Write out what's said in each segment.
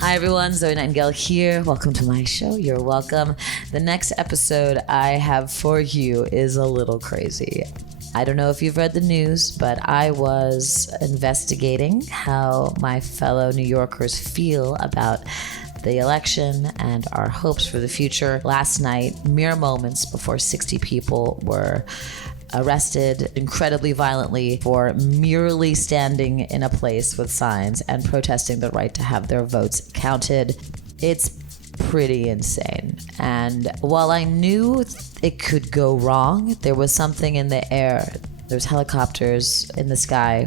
Hi everyone, Zoe Nightingale here. Welcome to my show. You're welcome. The next episode I have for you is a little crazy. I don't know if you've read the news, but I was investigating how my fellow New Yorkers feel about the election and our hopes for the future. Last night, mere moments before 60 people were arrested incredibly violently for merely standing in a place with signs and protesting the right to have their votes counted. It's pretty insane. And while I knew it could go wrong, there was something in the air. There's helicopters in the sky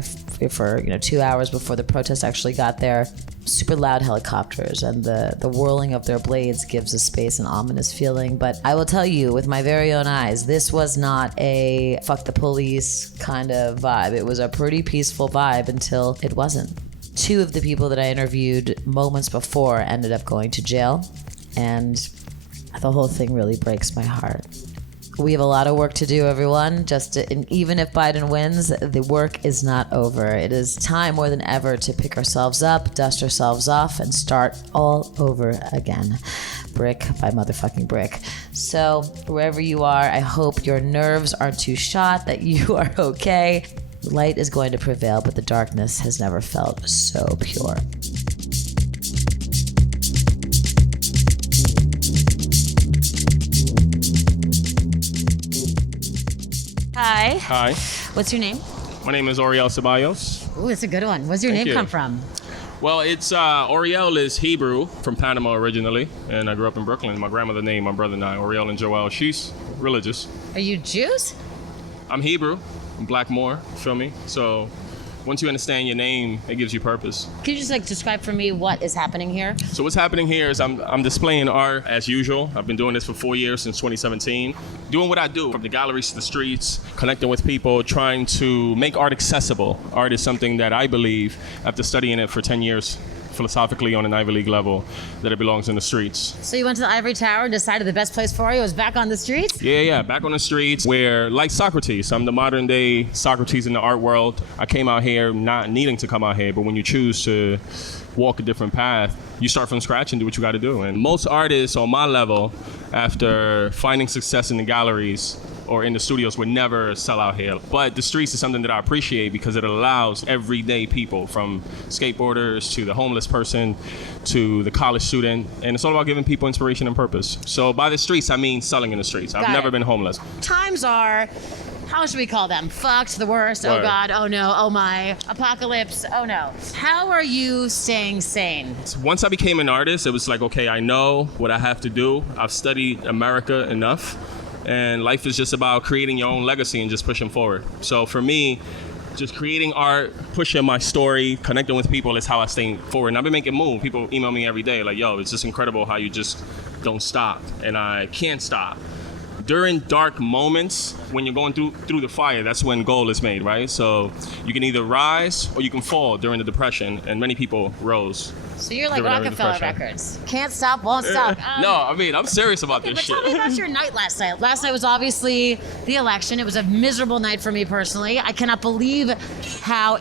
for 2 hours before the protest actually got there. Super loud helicopters, and the whirling of their blades gives the space an ominous feeling. But I will tell you with my very own eyes, this was not a fuck the police kind of vibe. It was a pretty peaceful vibe until it wasn't. 2 of the people that I interviewed moments before ended up going to jail, and the whole thing really breaks my heart. We have a lot of work to do, everyone. Even if Biden wins, the work is not over. It is time more than ever to pick ourselves up, dust ourselves off, and start all over again. Brick by motherfucking brick. So wherever you are, I hope your nerves aren't too shot, that you are okay. Light is going to prevail, but the darkness has never felt so pure. Hi. Hi. What's your name? My name is Oriel Ceballos. Ooh, it's a good one. Where's your name come from? Well, it's Oriel is Hebrew, from Panama originally, and I grew up in Brooklyn. My grandmother named my brother and I, Oriel and Joel. She's religious. Are you Jews? I'm Hebrew. I'm Black Moor, feel me? So once you understand your name, it gives you purpose. Can you just describe for me what is happening here? So what's happening here is I'm displaying art as usual. I've been doing this for 4 years, since 2017. Doing what I do, from the galleries to the streets, connecting with people, trying to make art accessible. Art is something that I believe, after studying it for 10 years, philosophically on an Ivy League level, that it belongs in the streets. So you went to the Ivory Tower and decided the best place for you was back on the streets? Yeah, back on the streets where, like Socrates, I'm the modern day Socrates in the art world. I came out here not needing to come out here, but when you choose to walk a different path, you start from scratch and do what you got to do. And most artists on my level, after finding success in the galleries or in the studios, would never sell out here. But the streets is something that I appreciate because it allows everyday people, from skateboarders to the homeless person to the college student, and it's all about giving people inspiration and purpose. So by the streets, I mean selling in the streets. I've never been homeless. Times are, how should we call them? Fucked, the worst, oh God, oh no, oh my, apocalypse, oh no. How are you staying sane? Once I became an artist, it was like, okay, I know what I have to do. I've studied America enough. And life is just about creating your own legacy and just pushing forward. So for me, just creating art, pushing my story, connecting with people is how I stay forward. And I've been making moves. People email me every day like, yo, it's just incredible how you just don't stop. And I can't stop. During dark moments, when you're going through the fire, that's when gold is made, right? So you can either rise or you can fall during the Depression, and many people rose. So you're like Rockefeller Records. Can't stop, won't stop. No, I mean, I'm serious about this shit. Tell me about your night last night. Last night was obviously the election. It was a miserable night for me personally. I cannot believe how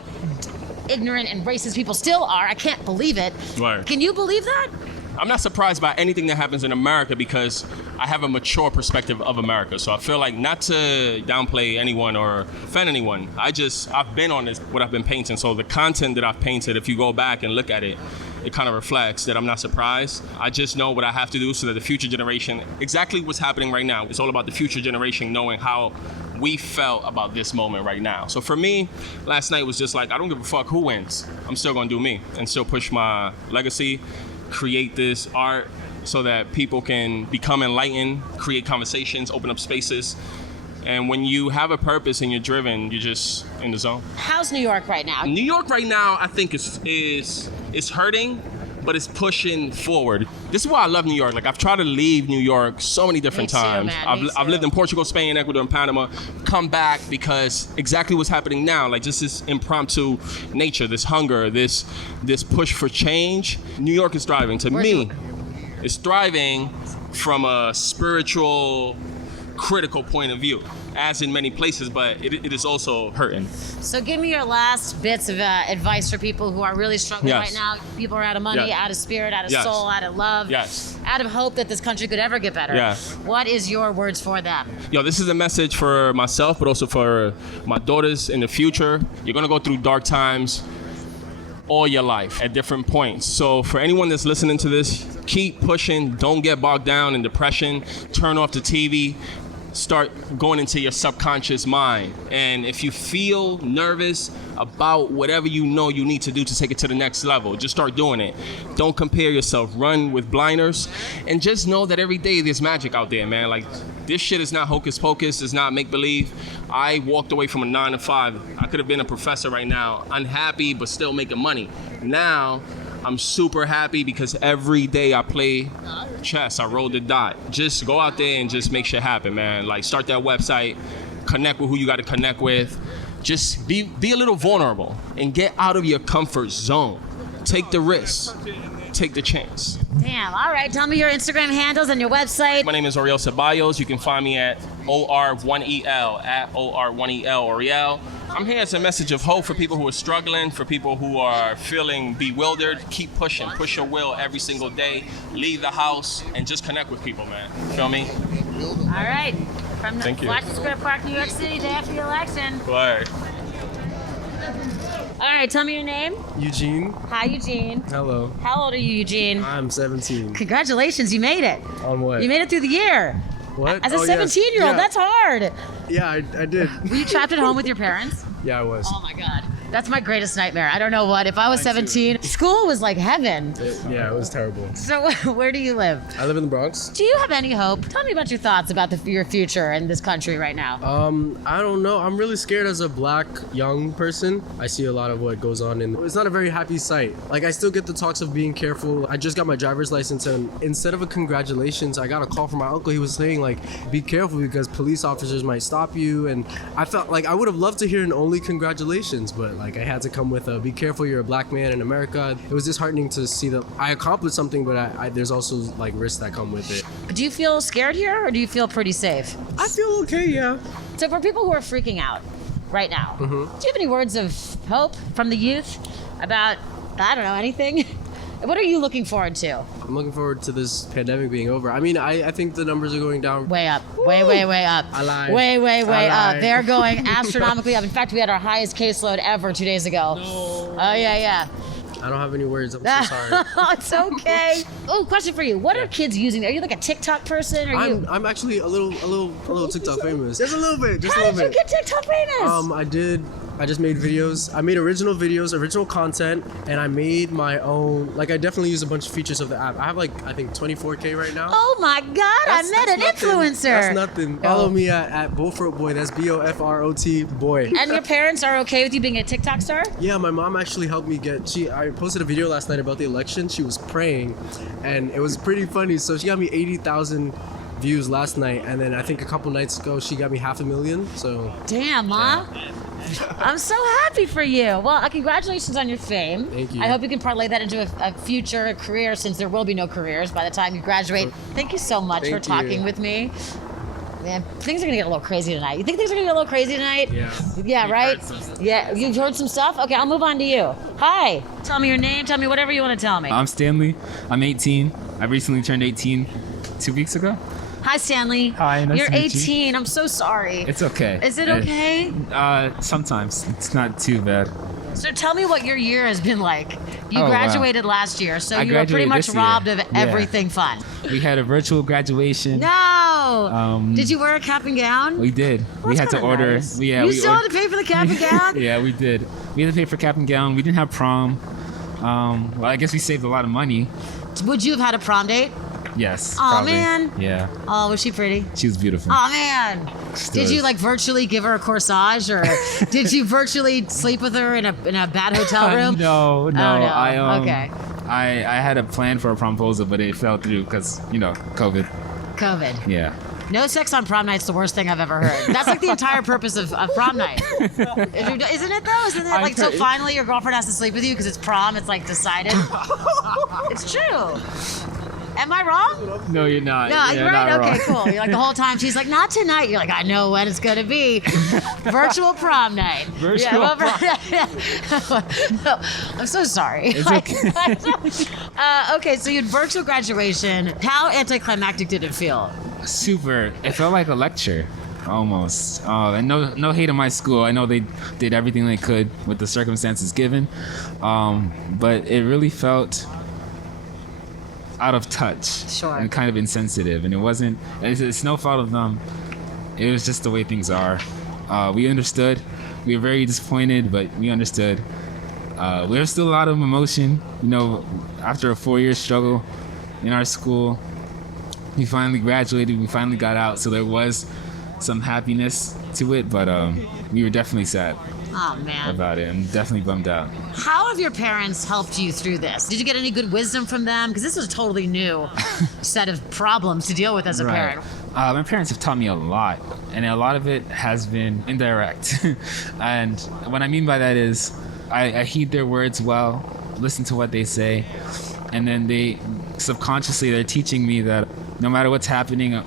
ignorant and racist people still are. I can't believe it. Right. Can you believe that? I'm not surprised by anything that happens in America because I have a mature perspective of America. So I feel like, not to downplay anyone or offend anyone, I've been on this, what I've been painting. So the content that I've painted, if you go back and look at it, it kind of reflects that I'm not surprised. I just know what I have to do so that the future generation, exactly what's happening right now, it's all about the future generation knowing how we felt about this moment right now. So for me, last night was just like, I don't give a fuck who wins. I'm still gonna do me and still push my legacy, create this art so that people can become enlightened, create conversations, open up spaces. And when you have a purpose and you're driven, you're just in the zone. How's New York right now? New York right now, I think is hurting, but it's pushing forward. This is why I love New York. Like, I've tried to leave New York so many different times. I've lived in Portugal, Spain, Ecuador, and Panama. Come back because exactly what's happening now, like just this impromptu nature, this hunger, this push for change. New York is thriving. To me, it's thriving from a spiritual critical point of view, as in many places, but it is also hurting. So give me your last bits of advice for people who are really struggling right now. People are out of money, out of spirit, out of soul, out of love, out of hope that this country could ever get better. What is your words for them? Yo, this is a message for myself, but also for my daughters in the future. You're gonna go through dark times all your life at different points. So for anyone that's listening to this, keep pushing. Don't get bogged down in depression. Turn off the TV. Start going into your subconscious mind. And if you feel nervous about whatever you know you need to do to take it to the next level, just start doing it. Don't compare yourself. Run with blinders. And just know that every day there's magic out there, man. Like, this shit is not hocus pocus. It's not make-believe. I walked away from a 9 to 5. I could have been a professor right now, unhappy, but still making money. Now, I'm super happy because every day I play chess, I roll the dot. Just go out there and just make shit happen, man. Like, start that website, connect with who you got to connect with. Just be a little vulnerable and get out of your comfort zone. Take the risk. Take the chance. Damn, all right. Tell me your Instagram handles and your website. My name is Oriel Ceballos. You can find me at OR1EL, at OR1EL, Oriel. I'm here as a message of hope for people who are struggling, for people who are feeling bewildered. Keep pushing. Push your will every single day. Leave the house and just connect with people, man. Feel me? All right. From the Washington Square Park, New York City, day after the election. Right. All right, tell me your name. Eugene. Hi, Eugene. Hello. How old are you, Eugene? I'm 17. Congratulations, you made it. On what? You made it through the year. What? As a 17-year-old, that's hard. Yeah, I did. Were you trapped at home with your parents? Yeah, I was. Oh my God. That's my greatest nightmare. I don't know what. If I was 17, school was like heaven. It was terrible. So where do you live? I live in the Bronx. Do you have any hope? Tell me about your thoughts about your future in this country right now. I don't know. I'm really scared as a black young person. I see a lot of what goes on, and it's not a very happy sight. Like, I still get the talks of being careful. I just got my driver's license, and instead of a congratulations, I got a call from my uncle. He was saying, like, be careful because police officers might stop you. And I felt like I would have loved to hear an only congratulations, but like I had to come with a be careful, you're a black man in America. It was disheartening to see that I accomplished something, but there's also like risks that come with it. Do you feel scared here, or do you feel pretty safe? I feel okay, yeah. So for people who are freaking out right now, do you have any words of hope from the youth about, I don't know, anything? What are you looking forward to? I'm looking forward to this pandemic being over. I mean, I think the numbers are going down. Way up. Way up. I lied. Way up. They're going astronomically up. In fact, we had our highest caseload ever 2 days ago. No. Oh, yeah. I don't have any words. I'm so sorry. It's okay. Oh, question for you. What are kids using? Are you like a TikTok person? I'm actually a little TikTok famous. Just a little bit. How did you get TikTok famous? I just made videos. I made original videos, original content, and I made my own. Like, I definitely use a bunch of features of the app. I have like, I think 24K right now. Oh my God, I met an influencer. That's nothing. Follow me at Bofrot Boy. That's BOFROT Boy. And your parents are okay with you being a TikTok star? Yeah, my mom actually helped me I posted a video last night about the election. She was praying, and it was pretty funny. So she got me 80,000 views last night, and then I think a couple nights ago she got me 500,000. So damn, Ma. Yeah. I'm so happy for you. Well, congratulations on your fame. Thank you. I hope you can parlay that into a future career, since there will be no careers by the time you graduate. Thank you so much for talking with me. Man, things are gonna get a little crazy tonight. You think things are gonna get a little crazy tonight? Yeah. Yeah, right? Yeah, you've heard some stuff? Okay, I'll move on to you. Hi. Tell me your name. Tell me whatever you want to tell me. I'm Stanley. I'm 18. I recently turned 18 2 weeks ago. Hi, Stanley. Hi, nice You're to meet 18. I'm so sorry. It's okay. Is it okay? Sometimes. It's not too bad. So tell me what your year has been like. You graduated last year, so you were pretty much robbed of everything fun. We had a virtual graduation. No! Did you wear a cap and gown? We did. Well, we had to order. Nice. You still had to pay for the cap and gown? Yeah, we did. We had to pay for cap and gown. We didn't have prom. Well, I guess we saved a lot of money. Would you have had a prom date? Yes. Oh, probably. man. Yeah. Oh, was she pretty? She was beautiful. Oh, man. Did you like virtually give her a corsage, or did you virtually sleep with her in a bad hotel room? No. Oh, no. Okay. I had a plan for a promposal, but it fell through because, COVID. COVID. Yeah. No sex on prom night's the worst thing I've ever heard. That's like the entire purpose of prom night. Isn't it though? Isn't it like, so finally your girlfriend has to sleep with you because it's prom, it's like decided? It's true. Am I wrong? No, you're not. No, you're right? not Okay, wrong. cool. You're like the whole time she's like, not tonight. You're like, I know when it's gonna be. Virtual prom night. Virtual prom. No, I'm so sorry. It's okay. Okay, so you had virtual graduation. How anticlimactic did it feel? Super. It felt like a lecture. Almost. And no hate on my school. I know they did everything they could with the circumstances given. But it really felt out of touch. Sure. And kind of insensitive. And it's no fault of them. It was just the way things are. We understood. We were very disappointed, but we understood. There's still a lot of emotion. After a 4-year struggle in our school, we finally graduated. We finally got out. So there was some happiness to it, but we were definitely sad Oh, man. about it. I'm definitely bummed out. How have your parents helped you through this? Did you get any good wisdom from them? Because this is a totally new set of problems to deal with as a parent. My parents have taught me a lot, and a lot of it has been indirect. And what I mean by that is I heed their words well, listen to what they say, and then they're teaching me that no matter what's happening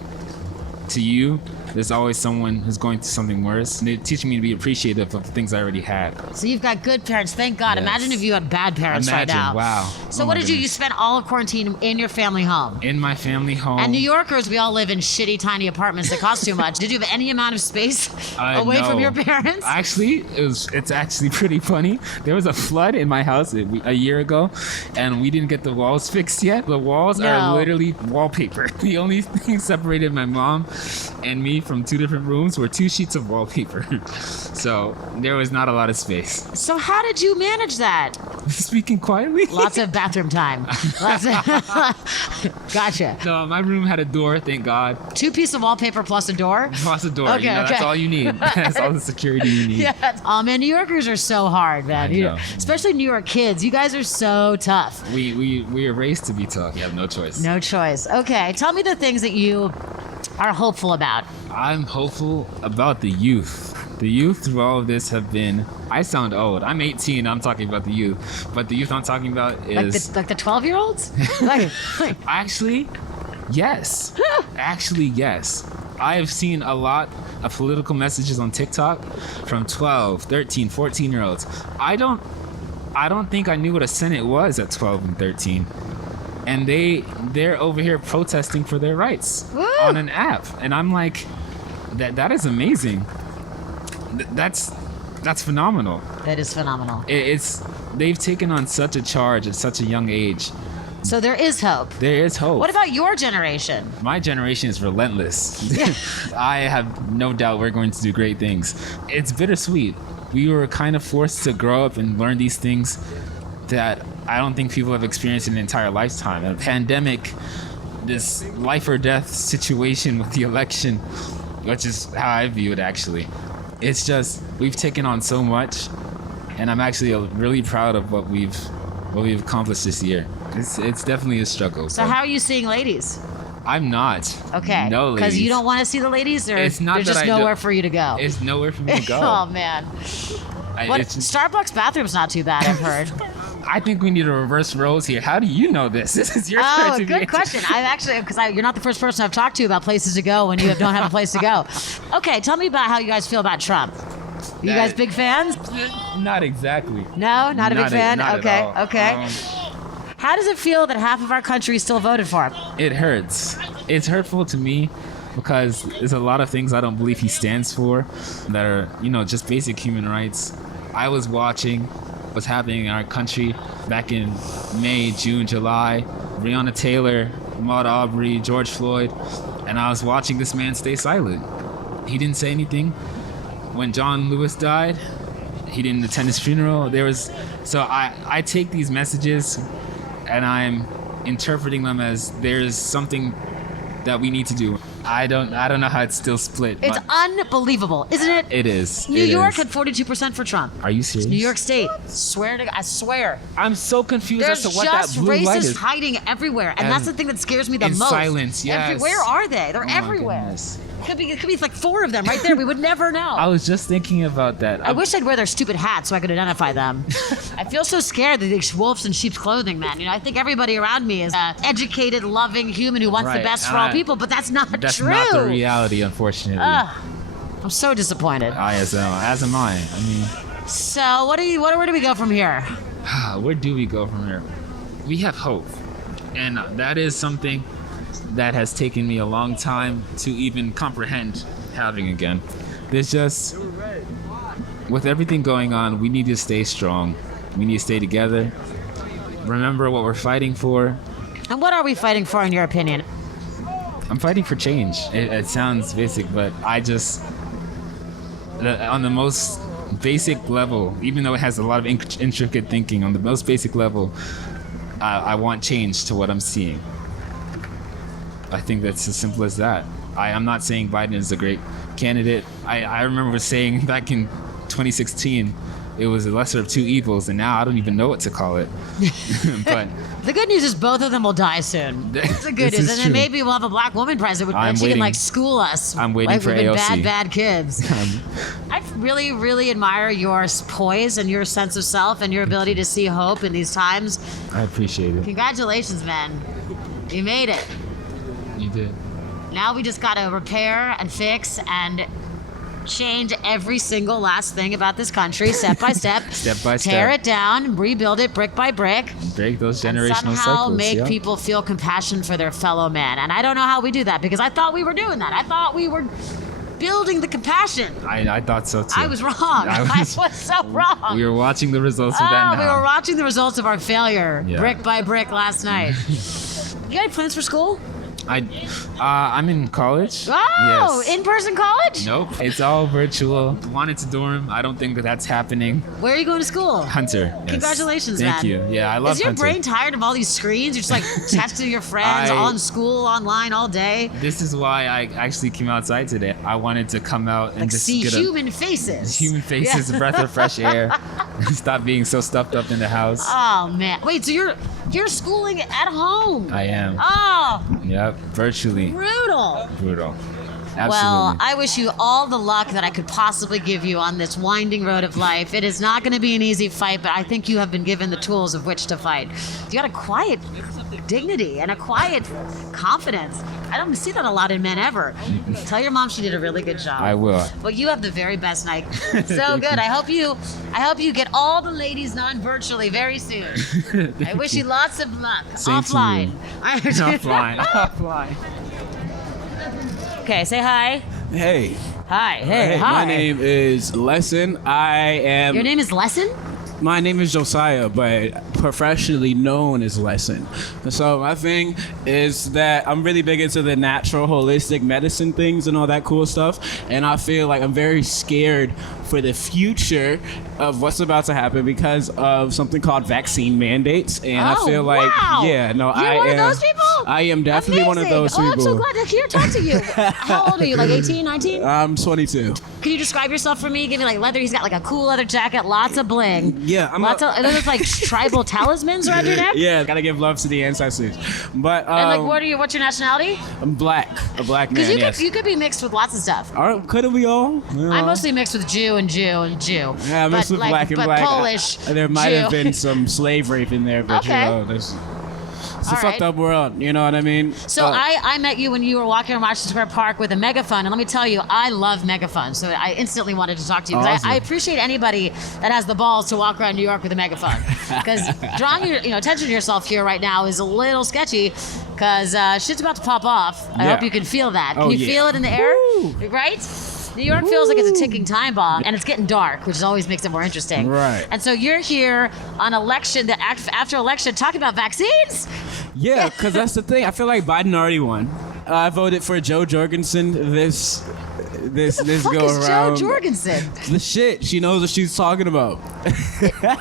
to you, there's always someone who's going through something worse. And they're teaching me to be appreciative of the things I already had. So you've got good parents, thank God. Yes. Imagine if you had bad parents right now. Wow. So Oh what my did you goodness. spent all of quarantine in your family home? In my family home. And New Yorkers, we all live in shitty, tiny apartments that cost too much. Did you have any amount of space away from No. your parents? Actually, it's actually pretty funny. There was a flood in my house a year ago, and we didn't get the walls fixed yet. The walls No. are literally wallpaper. The only thing separated my mom and me from 2 different rooms were 2 sheets of wallpaper. So there was not a lot of space. So how did you manage that? Speaking quietly. Lots of bathroom time. Gotcha. No, my room had a door, thank God. 2 pieces of wallpaper plus a door? Plus a door. Okay, That's okay. all you need. That's all the security you need. Yeah. Oh man, New Yorkers are so hard, man. I know. Especially New York kids. You guys are so tough. We are raised to be tough. You have no choice. No choice. Okay, tell me the things that you are hopeful about. I'm hopeful about the youth. The youth through all of this have been, I sound old. I'm 18, I'm talking about the youth. But the youth I'm talking about is... Like the 12-year-olds? like, Actually, yes. Actually, yes. I have seen a lot of political messages on TikTok from 12, 13, 14-year-olds. I don't think I knew what a Senate was at 12 and 13. And they're over here protesting for their rights Woo! on an app. And I'm like, that is amazing. That's phenomenal. that is phenomenal. They've taken on such a charge at such a young age. So there is hope. There is hope. What about your generation? My generation is relentless. I have no doubt we're going to do great things. It's bittersweet. We were kind of forced to grow up and learn these things that I don't think people have experienced in an entire lifetime. A pandemic, this life or death situation with the election, which is how I view it actually. It's just, we've taken on so much, and I'm actually really proud of what we've accomplished this year. It's definitely a struggle. So how are you seeing ladies? I'm not. Okay. No ladies. Because you don't want to see the ladies, or It's not there's that just I nowhere don't- for you to go? It's nowhere for me to go. Oh man. Starbucks bathroom's not too bad, I've heard. I think we need to reverse roles here. How do you know this? This is your turn Oh, to be good question. I've actually, you're not the first person I've talked to about places to go when you don't have a place to go. Okay, tell me about how you guys feel about Trump. You guys big fans? Not exactly. No, not a big fan. Not Okay, at all. okay. How does it feel that half of our country still voted for him? It hurts. It's hurtful to me because there's a lot of things I don't believe he stands for that are, just basic human rights. I was watching what's happening in our country back in May, June, July. Breonna Taylor, Ahmaud Arbery, George Floyd, and I was watching this man stay silent. He didn't say anything. When John Lewis died, he didn't attend his funeral. So I take these messages and I'm interpreting them as there's something that we need to do. I don't know how it's still split. It's but unbelievable, isn't it? it is. New York had 42% for Trump. Are you serious? New York State. I swear. I'm so confused There's as to what that just blue light racists is. hiding everywhere, and that's the thing that scares me the in most. silence, yes. Where are they? They're Oh my everywhere. goodness. It could be like 4 of them right there. We would never know. I was just thinking about that. I wish I'd wear their stupid hats so I could identify them. I feel so scared that these wolves in sheep's clothing, man. You know, I think everybody around me is an educated, loving human who wants the Right, best for all people, but that's not That's true. not the reality, unfortunately. I'm so disappointed. As am I. I mean, So, where do we go from here? where do we go from here? We have hope. And that is something that has taken me a long time to even comprehend having again. There's just, with everything going on, we need to stay strong. We need to stay together. Remember what we're fighting for. And what are we fighting for, in your opinion? I'm fighting for change. It sounds basic, but on the most basic level, even though it has a lot of intricate thinking, on the most basic level, I want change to what I'm seeing. I think that's as simple as that. I'm not saying Biden is a great candidate. I remember saying back in 2016, it was the lesser of two evils, and now I don't even know what to call it. But the good news is both of them will die soon. That's the good This news. is And then true. maybe we'll have a black woman president and she waiting. can school us. I'm waiting like for we've been AOC. bad kids. I really, really admire your poise and your sense of self and your ability to see hope in these times. I appreciate it. Congratulations, man. You made it. You did. Now we just got to repair and fix and change every single last thing about this country, step by step. Step by step. Tear it down, rebuild it brick by brick. Break those And generational somehow cycles. make yeah. people feel compassion for their fellow man. And I don't know how we do that because I thought we were doing that. I thought we were building the compassion. I thought so too. I was wrong. I was so wrong. We were watching the results of that we now. were watching the results of our failure Yeah. brick by brick last night. You got any plans for school? I'm in college. Oh, Yes. in-person college? Nope. It's all virtual. Wanted to dorm. I don't think that's happening. Where are you going to school? Hunter. Yes. Congratulations, Thank man. you. Yeah, I love Is your Hunter. brain tired of all these screens? You're just texting your friends on school, online all day. This is why I actually came outside today. I wanted to come out and just See get human faces. human faces, a breath of fresh air, and stop being so stuffed up in the house. Oh man! Wait, so you're schooling at home? I am. Oh, Yep. Virtually. brutal. Brutal. Absolutely. Well, I wish you all the luck that I could possibly give you on this winding road of life. It is not going to be an easy fight, but I think you have been given the tools of which to fight. You got a quiet dignity and a quiet confidence. I don't see that a lot in men ever. Tell your mom she did a really good job. I will. Well, you have the very best night. So good. I hope you get all the ladies non-virtually very soon. I wish you lots of luck. Same to Offline. you. Offline. Offline. Okay, say hi. Hey. Hi. Hey, hi. My name is Lesson. Your name is Lesson? My name is Josiah, but professionally known as Lesson. So my thing is that I'm really big into the natural, holistic medicine things and all that cool stuff. And I feel like I'm very scared for the future of what's about to happen because of something called vaccine mandates. And I feel like, wow. yeah, no, You're I one am. of those people? I am definitely one of Amazing. those people. Oh, I'm so glad to hear talk to you. How old are you? Like 18, 19? I'm 22. Can you describe yourself for me? Give me leather. He's got a cool leather jacket, lots of bling. Yeah, I'm lots of. Are those tribal talismans around your neck? Yeah, gotta give love to the ancestors. But And what's your nationality? I'm black, a black man. Because yes. you could be mixed with lots of stuff. Couldn't we all? Yeah. I'm mostly mixed with Jew and Jew and Jew. Yeah, mixed with black and but black. Polish. There might have Jew. been some slave rape in there, but Okay. it's a All fucked right. up world. You know what I mean? So I met you when you were walking around Washington Square Park with a megaphone, and let me tell you, I love megaphone. So I instantly wanted to talk to you because Awesome. I appreciate anybody that has the balls to walk around New York with a megaphone. Because drawing your attention to yourself here right now is a little sketchy. Because shit's about to pop off. I Yeah. hope you can feel that. Can Oh, you yeah. feel it in the air? Right? New York feels like it's a ticking time bomb, and it's getting dark, which always makes it more interesting. Right. And so you're here on after election, talking about vaccines. Yeah, because that's the thing. I feel like Biden already won. I voted for Joe Jorgensen this Fuck go is around. Joe Jorgensen? The shit. She knows what she's talking about.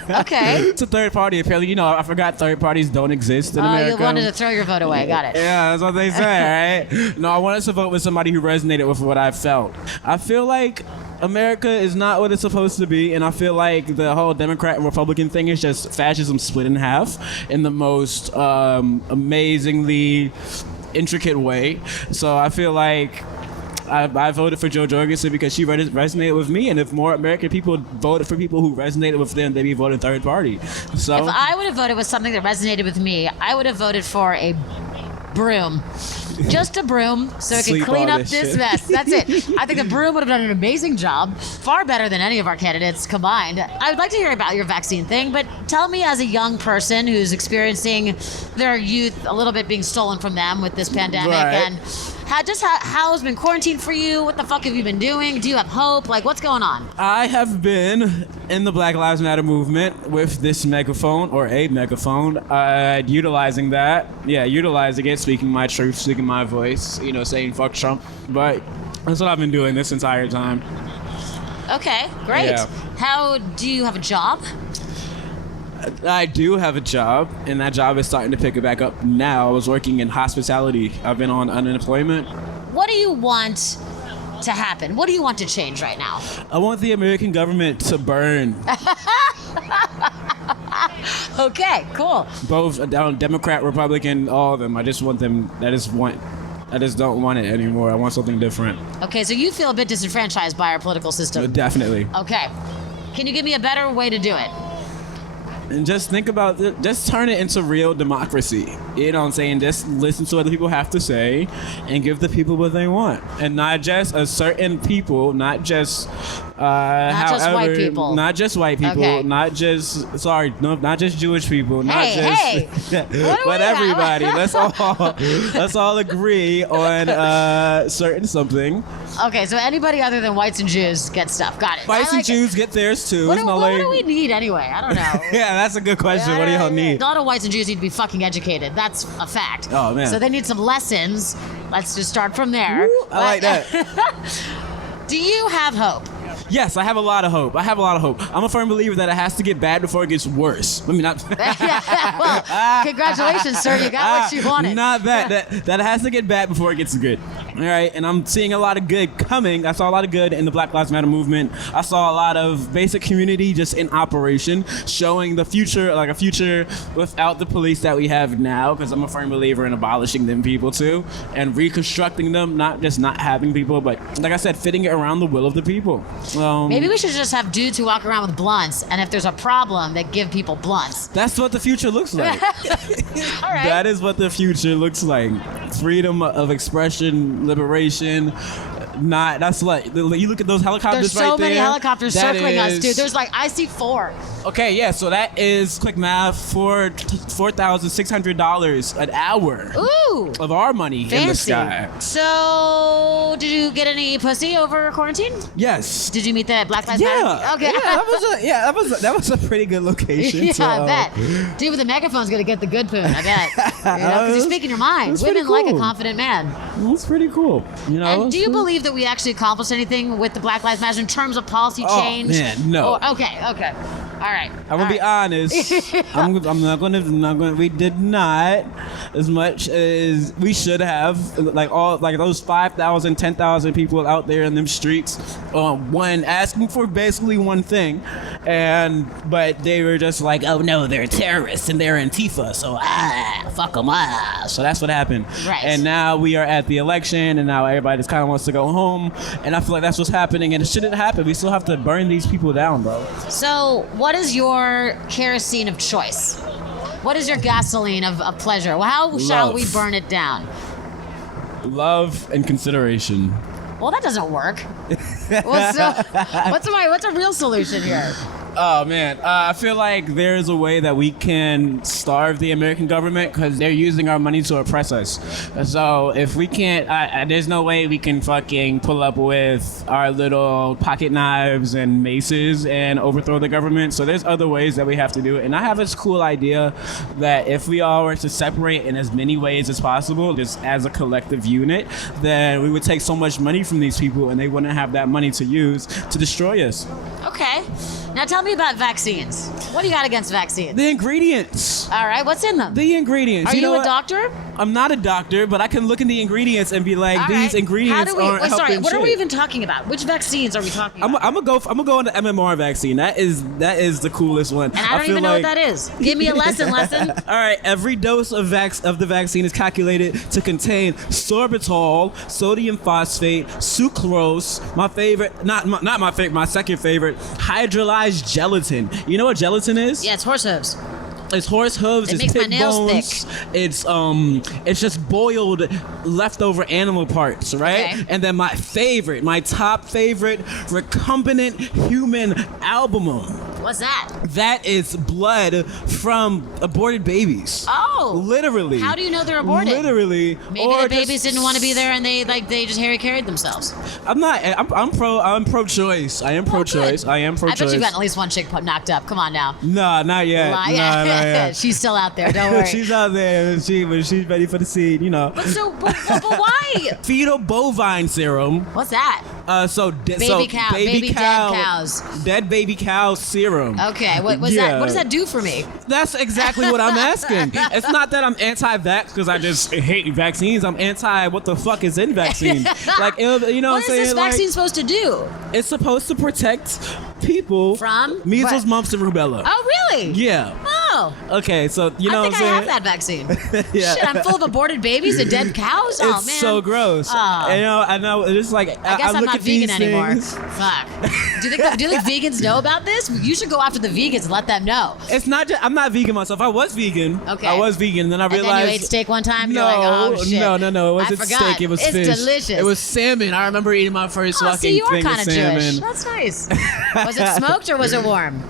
Okay. It's a third party. Apparently, I forgot third parties don't exist in Oh, America. you wanted to throw your vote away. Got it. Yeah, that's what they say, right? No, I wanted to vote with somebody who resonated with what I felt. I feel like America is not what it's supposed to be, and I feel like the whole Democrat and Republican thing is just fascism split in half in the most amazingly intricate way. So I feel like I voted for Joe Jorgensen because she resonated with me, and if more American people voted for people who resonated with them, they'd be voting third party. So If I would have voted with something that resonated with me, I would have voted for a broom. Just a broom so it can Sleep clean on up this this shit. mess. That's it. I think the broom would have done an amazing job, far better than any of our candidates combined. I would like to hear about your vaccine thing, but tell me, as a young person who's experiencing their youth a little bit being stolen from them with this pandemic, Right. and how has been quarantine for you? What the fuck have you been doing? Do you have hope? Like, what's going on? I have been in the Black Lives Matter movement with this megaphone, or a megaphone, utilizing it, speaking my truth, speaking my voice, saying fuck Trump. But that's what I've been doing this entire time. Okay, great. Yeah. How do you have a job? I do have a job, and that job is starting to pick it back up now. I was working in hospitality. I've been on unemployment. What do you want to happen? What do you want to change right now? I want the American government to burn. Okay, cool. Both Democrat, Republican, all of them. I just want them. I just don't want it anymore. I want something different. Okay, so you feel a bit disenfranchised by our political system. Definitely. Okay. Can you give me a better way to do it? And just think about it, just turn it into real democracy. You know what I'm saying? Just listen to what the people have to say and give the people what they want. And not just a certain people, not just just white people. Not just white people, Okay. not just Jewish people, not Hey, just hey. What are but we at? everybody. Let's all agree on certain something. Okay, so anybody other than whites and Jews get stuff. Got it. Whites I and like it. Jews get theirs too. What It's do, not what like- do we need anyway? I don't know. Yeah, that's a good question. What do y'all need? A lot of whites and Jews need to be fucking educated. That's a fact. Oh, man. So they need some lessons. Let's just start from there. Woo, I like that. Do you have hope? Yes, I have a lot of hope. I'm a firm believer that it has to get bad before it gets worse. I mean, not. Well, congratulations, sir. You got what you wanted. Not that. That it has to get bad before it gets good. All right, and I'm seeing a lot of good coming. I saw a lot of good in the Black Lives Matter movement. I saw a lot of basic community just in operation, showing the future, like a future without the police that we have now, because I'm a firm believer in abolishing them people too, and reconstructing them, not just not having people, but like I said, fitting it around the will of the people. Maybe we should just have dudes who walk around with blunts, and if there's a problem, they give people blunts. That's what the future looks like. All right. That is what the future looks like. Freedom of expression, liberation. That's like, you look at those helicopters There's so right many there. helicopters That circling us, is- dude. There's like, I see 4. Okay, yeah, so that is, quick math, $4,600 an hour Ooh. of our money in the Fancy. sky. So, did you get any pussy over quarantine? Yes. Did you meet the Black Lives Yeah. Matter? Okay. Yeah, that was a pretty good location. Yeah, to, I bet. Dude with the megaphone's gonna get the good poon, I bet. Because you're speaking your mind. That's pretty Women like a cool. confident man. That's pretty cool. And do you believe that we actually accomplished anything with the Black Lives Matter in terms of policy Oh, change? man, no. Okay. All right. I'm gonna be honest. I'm not gonna. We did not as much as we should have. Like those 5,000, 10,000 people out there in them streets, one asking for basically one thing, but they were just like, oh no, they're terrorists and they're Antifa, so fuck them. So that's what happened. Right. And now we are at the election, and now everybody just kind of wants to go home, and I feel like that's what's happening, and it shouldn't happen. We still have to burn these people down, bro. So, what is your kerosene of choice? What is your gasoline of pleasure? Well, how shall Love. we burn it down? Love and consideration. Well, that doesn't work. What's a real solution here? Oh man, I feel like there's a way that we can starve the American government because they're using our money to oppress us. So if we can't, there's no way we can fucking pull up with our little pocket knives and maces and overthrow the government. So there's other ways that we have to do it. And I have this cool idea that if we all were to separate in as many ways as possible, just as a collective unit, then we would take so much money from these people and they wouldn't have that money to use to destroy us. Okay. Now tell me about vaccines. What do you got against vaccines? The ingredients. All right, what's in them? The ingredients. Are you know a what? doctor? I'm not a doctor, but I can look in the ingredients and be like, All these right. ingredients aren't helping Sorry, what are we shit. even talking about? Which vaccines are we talking I'm about? gonna go on the MMR vaccine. That is the coolest one. And I don't feel even know what like- that is. Give me a lesson. All right, every dose of the vaccine is calculated to contain sorbitol, sodium phosphate, sucrose, my favorite, not my favorite, my second favorite, hydrolyzed gelatin. You know what gelatin is? Yeah, it's horse hooves. It's horse hooves. It It's makes my pig nails bones. It's just boiled leftover animal parts, right? Okay. And then my top favorite recombinant human albumin. What's that? That is blood from aborted babies. Oh. Literally. How do you know they're aborted? Literally. Maybe Or the babies just- didn't want to be there and they just Harry carried themselves. I'm pro-choice. I am pro-choice. Good. I am pro-choice. I bet you've gotten at least one chick knocked up. Come on now. Nah, not yet. Lie. Nah, not yet. She's still out there. Don't worry. She's out there when she's ready for the seed, you know. But why? Fetal bovine serum. What's that? Baby dead cows. Dead baby cow serum. Okay, what does that do for me? That's exactly what I'm asking. It's not that I'm anti-vax because I just hate vaccines. I'm anti what the fuck is in vaccines. Like, you know what I'm What is saying? this vaccine supposed to do? It's supposed to protect people From? measles, What? mumps, and rubella. Oh, really? Yeah. Oh. Okay, so you know I what think I I'm have saying? that vaccine. Yeah. Shit, I'm full of aborted babies and dead cows. Oh, It's man. so gross. Oh. I know. It's like I guess I'm look not at these vegan anymore. things. Fuck. Do you think vegans know about this? You should go after the vegans and let them know. It's not just, I'm not vegan myself. I was vegan. Okay. I was vegan, and then I And realized. then you ate steak one time. No, You're like, oh shit. no. It I wasn't forgot. steak. It was it's fish. delicious. It was salmon. I remember eating my first Oh, fucking see, you are thing of kind of Jewish. salmon. That's nice. Was it smoked or was it warm?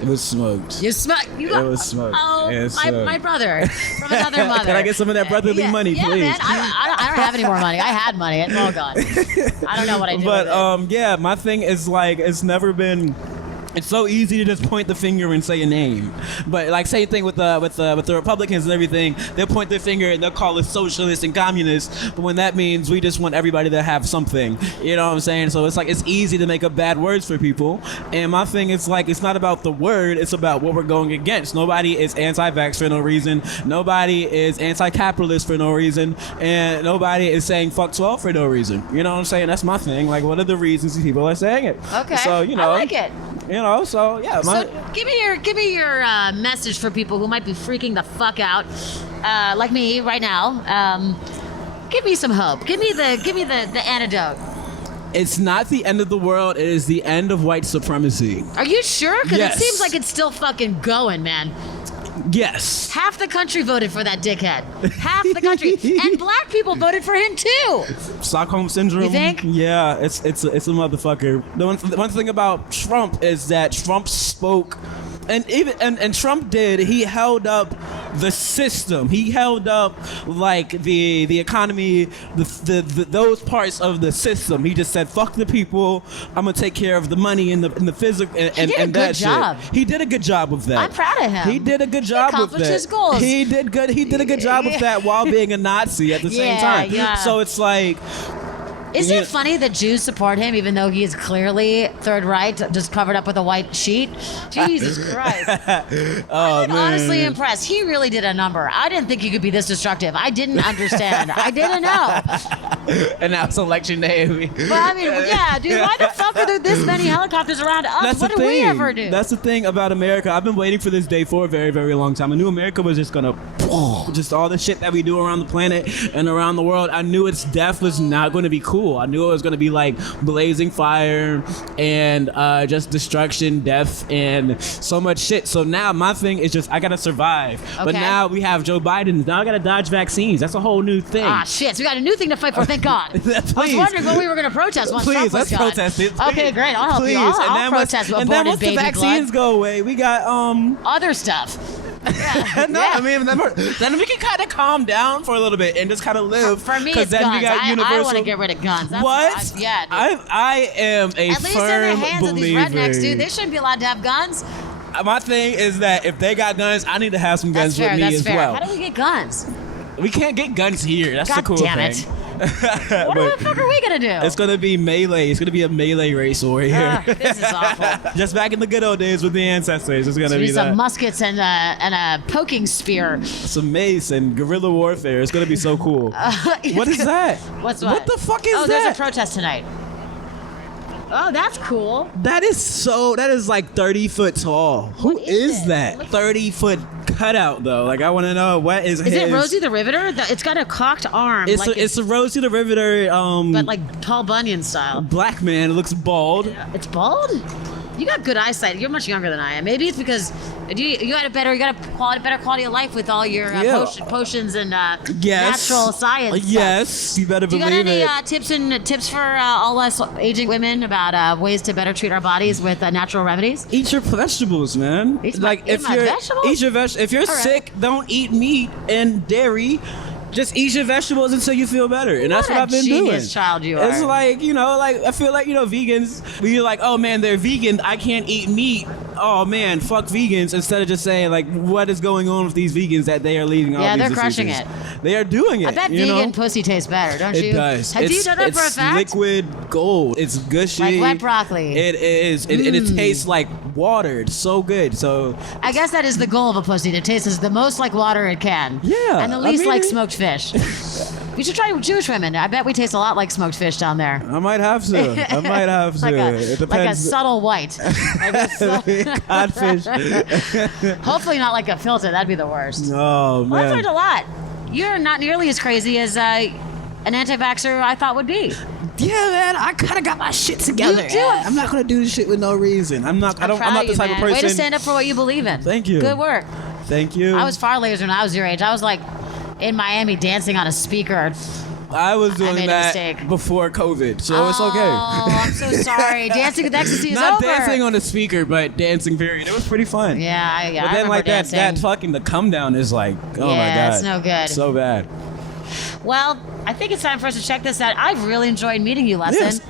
It was smoked. You smoked. It was smoked. Oh, Yeah, smoked. my brother from another mother. Can I get some of that brotherly money, yeah, please? man. I don't have any more money. I had money. It's all gone. I don't know what I do. But with it. yeah, my thing is like it's never been. It's so easy to just point the finger and say a name, but like same thing with the Republicans and everything. They'll point their finger and they'll call us socialists and communists, but when that means we just want everybody to have something, you know what I'm saying? So it's like it's easy to make up bad words for people. And my thing is like it's not about the word, it's about what we're going against. Nobody is anti-vax for no reason. Nobody is anti-capitalist for no reason, and nobody is saying fuck 12 for no reason. You know what I'm saying? That's my thing. Like, what are the reasons these people are saying it? Okay. So you know, I like it. You know, so yeah. So give me your message for people who might be freaking the fuck out, like me right now. Give me some hope. Give me the antidote. It's not the end of the world. It is the end of white supremacy. Are you sure? Because Yes. it seems like it's still fucking going, man. Yes. Half the country voted for that dickhead. Half the country, and black people voted for him too. Stockholm syndrome. You think? Yeah, it's a motherfucker. The one thing about Trump is that Trump spoke, and even Trump did. He held up the system. He held up like the economy, the those parts of the system. He just said, "Fuck the people. I'm gonna take care of the money and the physical and did a and good that job. shit." He did a good job with that. I'm proud of him. He did a good job with accomplished that. his goals. He did good. He did a good job with that while being a Nazi at the same Yeah, time. yeah. So it's like. Isn't Yeah. it funny that Jews support him even though he is clearly third right, just covered up with a white sheet? Jesus Christ. I'm honestly impressed. He really did a number. I didn't think he could be this destructive. I didn't understand. I didn't know. And now it's election day. But I mean, yeah, dude, why the fuck are there this many helicopters around us? That's What the did thing. we ever do? That's the thing about America. I've been waiting for this day for a very, very long time. I knew America was just gonna, just all the shit that we do around the planet and around the world. I knew its death was not going to be cool. I knew it was going to be like blazing fire and just destruction, death, and so much shit. So now my thing is just I gotta survive. But Okay. now we have Joe Biden. Now I gotta dodge vaccines. That's a whole new thing. Ah, shit. So we got a new thing to fight for. Thank God. I was Please. wondering when we were going to protest once Trump Please, was let's gone. protest it. Okay, please. great. I'll help you. Please. I'll protest and then aborted once the baby vaccines blood. go away, we got Other stuff. Yeah. no, Yeah. I mean then we can kind of calm down for a little bit and just kind of live. For me, 'cause it's then guns. we got I universal. want to get rid of guns. That's What? yeah, dude. I am a At least in the firm hands of these believer. rednecks, dude. They shouldn't be allowed to have guns. My thing is that if they got guns, I need to have some That's guns fair. with me That's as fair. well. How do we get guns? We can't get guns here. That's God the cool damn thing. it. What the fuck are we gonna do? It's gonna be melee. It's gonna be a melee race over here. This is awful. Just back in the good old days with the ancestors. It's gonna be Some that. muskets and a poking spear. Some mace and guerrilla warfare. It's gonna be so cool. What is that? What's what? What the fuck is Oh, that? there's a protest tonight. Oh, that's cool. That is like 30 foot tall. Who What is is it? that? 30-foot cutout though. Like I want to know what is Is his. it Rosie the Riveter? It's got a cocked arm. It's like a Rosie the Riveter. but like Paul Bunyan style. Black man. It looks bald. It's bald? You got good eyesight. You're much younger than I am. Maybe it's because you got better quality of life with all your potions and Yes. natural science. stuff. Yes, you better Do you got believe any it. tips for all us aging women about ways to better treat our bodies with natural remedies? Eat your vegetables, man. Eat my vegetables? Eat your vegetables. If you're All right. sick, don't eat meat and dairy. Just eat your vegetables until you feel better, and that's What what a I've been doing. genius child you It's are. like I feel like vegans. You're like, oh man, they're vegan. I can't eat meat. Oh man, fuck vegans. Instead of just saying like, what is going on with these vegans that they are leading all Yeah, these they're crushing diseases? it. They are doing it. I bet you vegan know? pussy tastes better, don't you? It does. Have you done that for a It's fact? liquid gold. It's gushy. Like wet broccoli. It is. And it tastes like water. It's so good. So I guess that is the goal of a pussy, to taste as the most like water it can. Yeah, And the I least mean- like smoked fish. We should try Jewish women. I bet we taste a lot like smoked fish down there. I might have to. I might have to. Like It a depends. subtle white. Like a Codfish. Hopefully not like a filter. That'd be the worst. Oh Well, I've man. learned a lot. You're not nearly as crazy as an anti-vaxxer I thought would be. Yeah, man. I kind of got my shit together. You do. I'm not gonna do this shit with no reason. I'm not. I'm I'm proud not of the you, type man. of person. Way to stand up for what you believe in. Thank you. Good work. Thank you. I was far later when I was your age. I was like in Miami dancing on a speaker. I was doing made a that mistake. before COVID, so it's okay. Oh, I'm so sorry. Dancing with Ecstasy is Not over. dancing on the speaker, but dancing period. It was pretty fun. Yeah, But I then remember like dancing. that fucking the come down is like, oh my Yeah, god. it's no good. So bad. Well, I think it's time for us to check this out. I've really enjoyed meeting you, Lesson. Yes.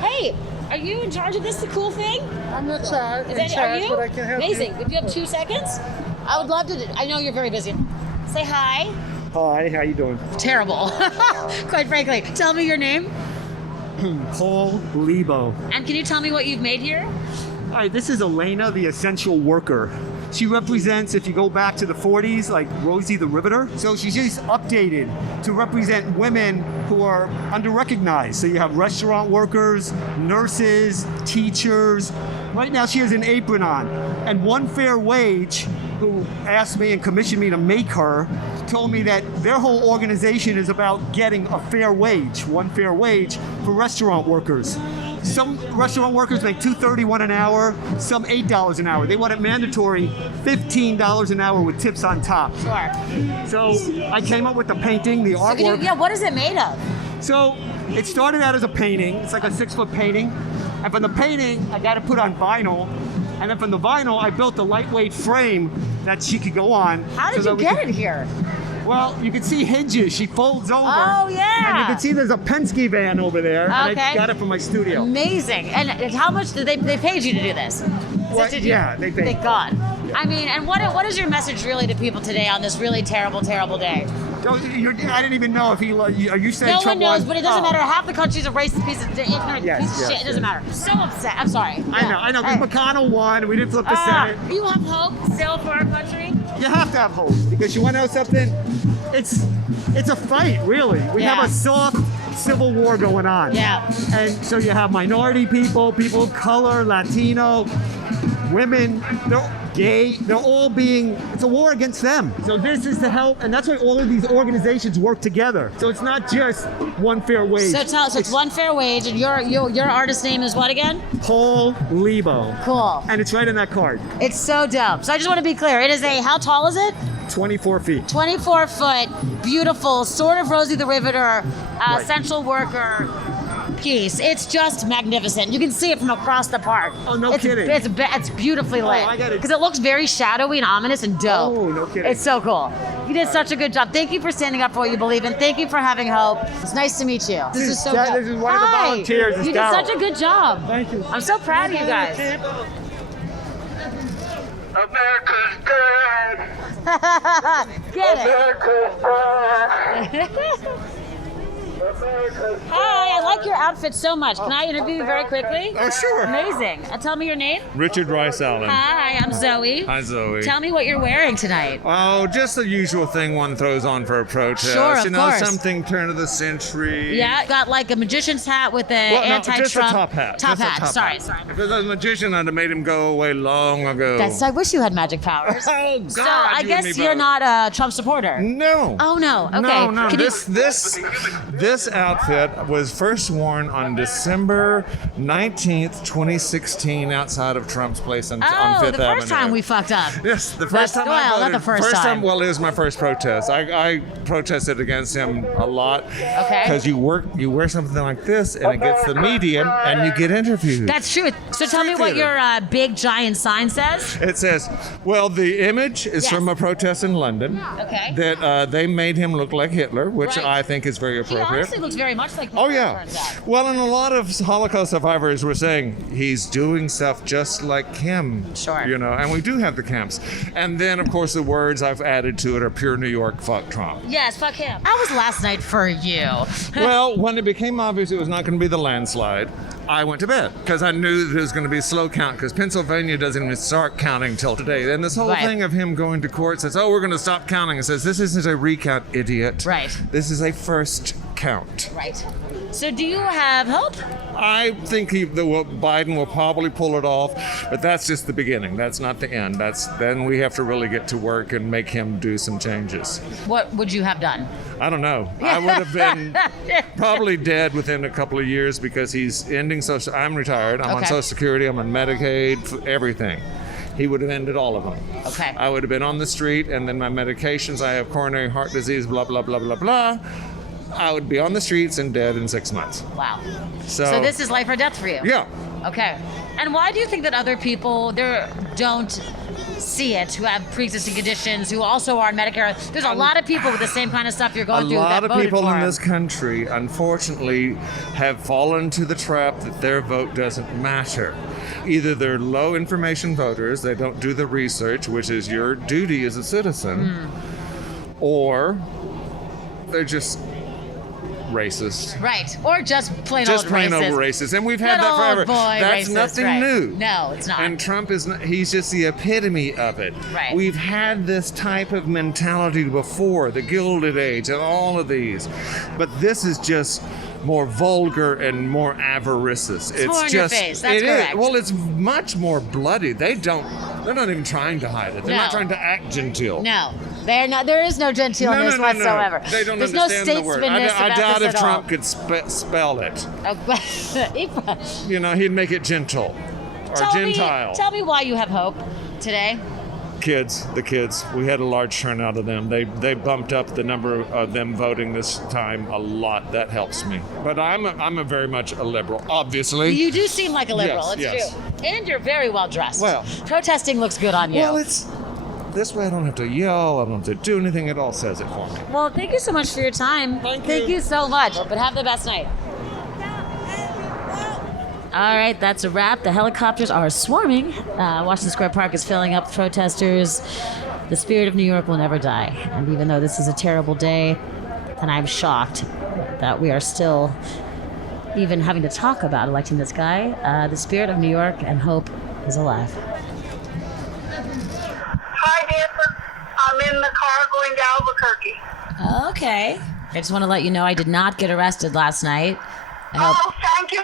Hey, are you in charge of this cool thing? I'm not charged, Are you? but I can help Amazing. If you have 2 seconds, I would love to. I know you're very busy. Say hi. you. Hi, how you doing? Terrible. Quite frankly. Tell me your name. Paul Lebo. And can you tell me what you've made here? All right, this is Elena, the essential worker. She represents, if you go back to the 40s, like Rosie the Riveter. So she's just updated to represent women who are under-recognized. So you have restaurant workers, nurses, teachers. Right now she has an apron on. And One Fair Wage, who asked me and commissioned me to make her, told me that their whole organization is about getting a fair wage, one fair wage for restaurant workers. Some restaurant workers make $2.31 an hour, some $8 an hour. They want it mandatory $15 an hour with tips on top. Sure. So I came up with the painting, the artwork. What is it made of? So it started out as a painting. It's like a 6-foot painting. And from the painting, I got it put on vinyl. And then from the vinyl, I built a lightweight frame that she could go on. How did so you that we get could- it here? Well, you can see hinges. She folds over. Oh, yeah. And you can see there's a Penske van over there. And Okay. I got it from my studio. Amazing. And how much did they paid you to do this? Well, yeah, they paid. Thank God. I mean, and what is your message really to people today on this really terrible, terrible day? So I didn't even know if are you saying No Trump one knows, was- but it doesn't Oh. matter. Half the country's a racist piece of ignorant Yes, piece of yes, shit. It doesn't yes. matter. So upset. I'm sorry. I know, because McConnell won. We didn't flip the Senate. You have hope still for our country? You have to have hope because you want to know something? It's a fight, really. We Yeah. have a soft civil war going on. Yeah. And so you have minority people of color, Latino, women, they're gay, they're all it's a war against them. So this is to help, and that's why all of these organizations work together. So it's not just one fair wage. So it's one fair wage, and your artist name is what again? Paul Lebo. Cool. And it's right on that card. It's so dope. So I just want to be clear. It is how tall is it? 24 feet. 24 foot, beautiful, sort of Rosie the Riveter, essential worker piece. It's just magnificent. You can see it from across the park. Oh, no it's, kidding. It's beautifully lit. I got it. Because it looks very shadowy and ominous and dope. Oh, no kidding. It's so cool. You did such a good job. Thank you for standing up for what you believe in. Thank you for having hope. It's nice to meet you. This is so This dope. is one of the Hi. volunteers. It's You did Daryl. such a good job. Thank you. I'm so proud of you guys. America's dead. Get it. America's dead. Hi, I like your outfit so much. Can I interview you very quickly? Oh, sure. Amazing. Tell me your name. Richard Rice Allen. Hi, I'm Zoe. Hi, Zoe. Tell me what you're wearing tonight. Oh, just the usual thing one throws on for a protest. Sure, of course. Something turn of the century. Yeah, got like a magician's hat with an Well, no, anti-Trump. just a top hat. Top Just a hat. top Sorry. If it was a magician, I'd have made him go away long ago. I wish you had magic powers. Oh, God. So I you and me guess you're both. not a Trump supporter. No. Oh no. Okay. No. Can you- This outfit was first worn on December 19th, 2016, outside of Trump's place on Fifth Avenue. the first time we fucked up. Yes, the first time I Well, voted. not the first time. Well, it was my first protest. I protested against him a lot. Okay. Because you wear something like this, and it gets the media, and you get interviewed. That's true. So tell me what Theater. your big giant sign says. It says, well, the image is Yes. from a protest in London. Okay. That they made him look like Hitler, which Right. I think is very He appropriate. honestly looks very much like Oh Hitler, yeah. turns out. Well, and a lot of Holocaust survivors were saying he's doing stuff just like him. Sure. And we do have the camps. And then, of course, the words I've added to it are pure New York fuck Trump. Yes, fuck him. How was last night for you? Well, when it became obvious it was not going to be the landslide, I went to bed because I knew that it was going to be a slow count because Pennsylvania doesn't even start counting till today. And this whole Right. thing of him going to court says, oh, we're going to stop counting. It says, this isn't a recount, idiot. Right. This is a first count. Right. So do you have hope? I think Biden will probably pull it off, but that's just the beginning. That's not the end. Then we have to really get to work and make him do some changes. What would you have done? I don't know. I would have been probably dead within a couple of years because he's ending social. I'm retired. I'm on Okay. Social Security. I'm on Medicaid. Everything. He would have ended all of them. Okay. I would have been on the street, and then my medications. I have coronary heart disease. Blah blah blah blah blah. I would be on the streets and dead in 6 months. Wow. So this is life or death for you? Yeah. Okay. And why do you think that other people don't see it, who have pre-existing conditions, who also are on Medicare? There's a lot of people with the same kind of stuff you're going A through lot that of voted people for in him. this country, unfortunately, have fallen to the trap that their vote doesn't matter. Either they're low information voters, they don't do the research, which is your duty as a citizen, or they're just racist. Right. Or just plain Just old plain racist. old racist. And we've had Good that old forever. boy That's racist, nothing right. new. No, it's not. And Trump he's just the epitome of it. Right. We've had this type of mentality before, the Gilded Age and all of these. But this is just more vulgar and more avaricious. It's more in your face. That's it is. correct. Well, it's much more bloody. They're not even trying to hide it. They're not No. trying to act genteel. No, they're not. There is no genteelness whatsoever. They don't There's understand no the word. statesmanness I about doubt this if at Trump all. could spell it. Oh, He'd make it gentle or gentile. Tell me why you have hope today. The kids. We had a large turnout of them. They bumped up the number of them voting this time a lot. That helps me. But I'm a very much a liberal, obviously. You do seem like a liberal. Yes, It's yes. true. And you're very well dressed. Well. Protesting looks good on you. Well, it's this way. I don't have to yell. I don't have to do anything. It all says it for me. Well, thank you so much for your time. Thank you so much. But have the best night. All right, that's a wrap. The helicopters are swarming. Washington Square Park is filling up with protesters. The spirit of New York will never die. And even though this is a terrible day, and I'm shocked that we are still even having to talk about electing this guy, the spirit of New York and hope is alive. Hi, Dancer. I'm in the car going to Albuquerque. Okay. I just want to let you know I did not get arrested last night. I hope. Oh, thank you.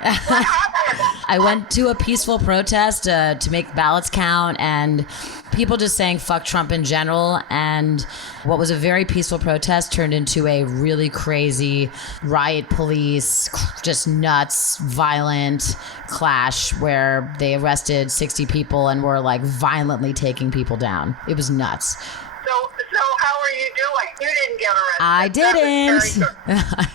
What happened? I went to a peaceful protest to make ballots count, and people just saying fuck Trump in general. And what was a very peaceful protest turned into a really crazy riot police, just nuts, violent clash where they arrested 60 people and were like violently taking people down. It was nuts. So how are you doing? You didn't get arrested. I That was didn't. very good.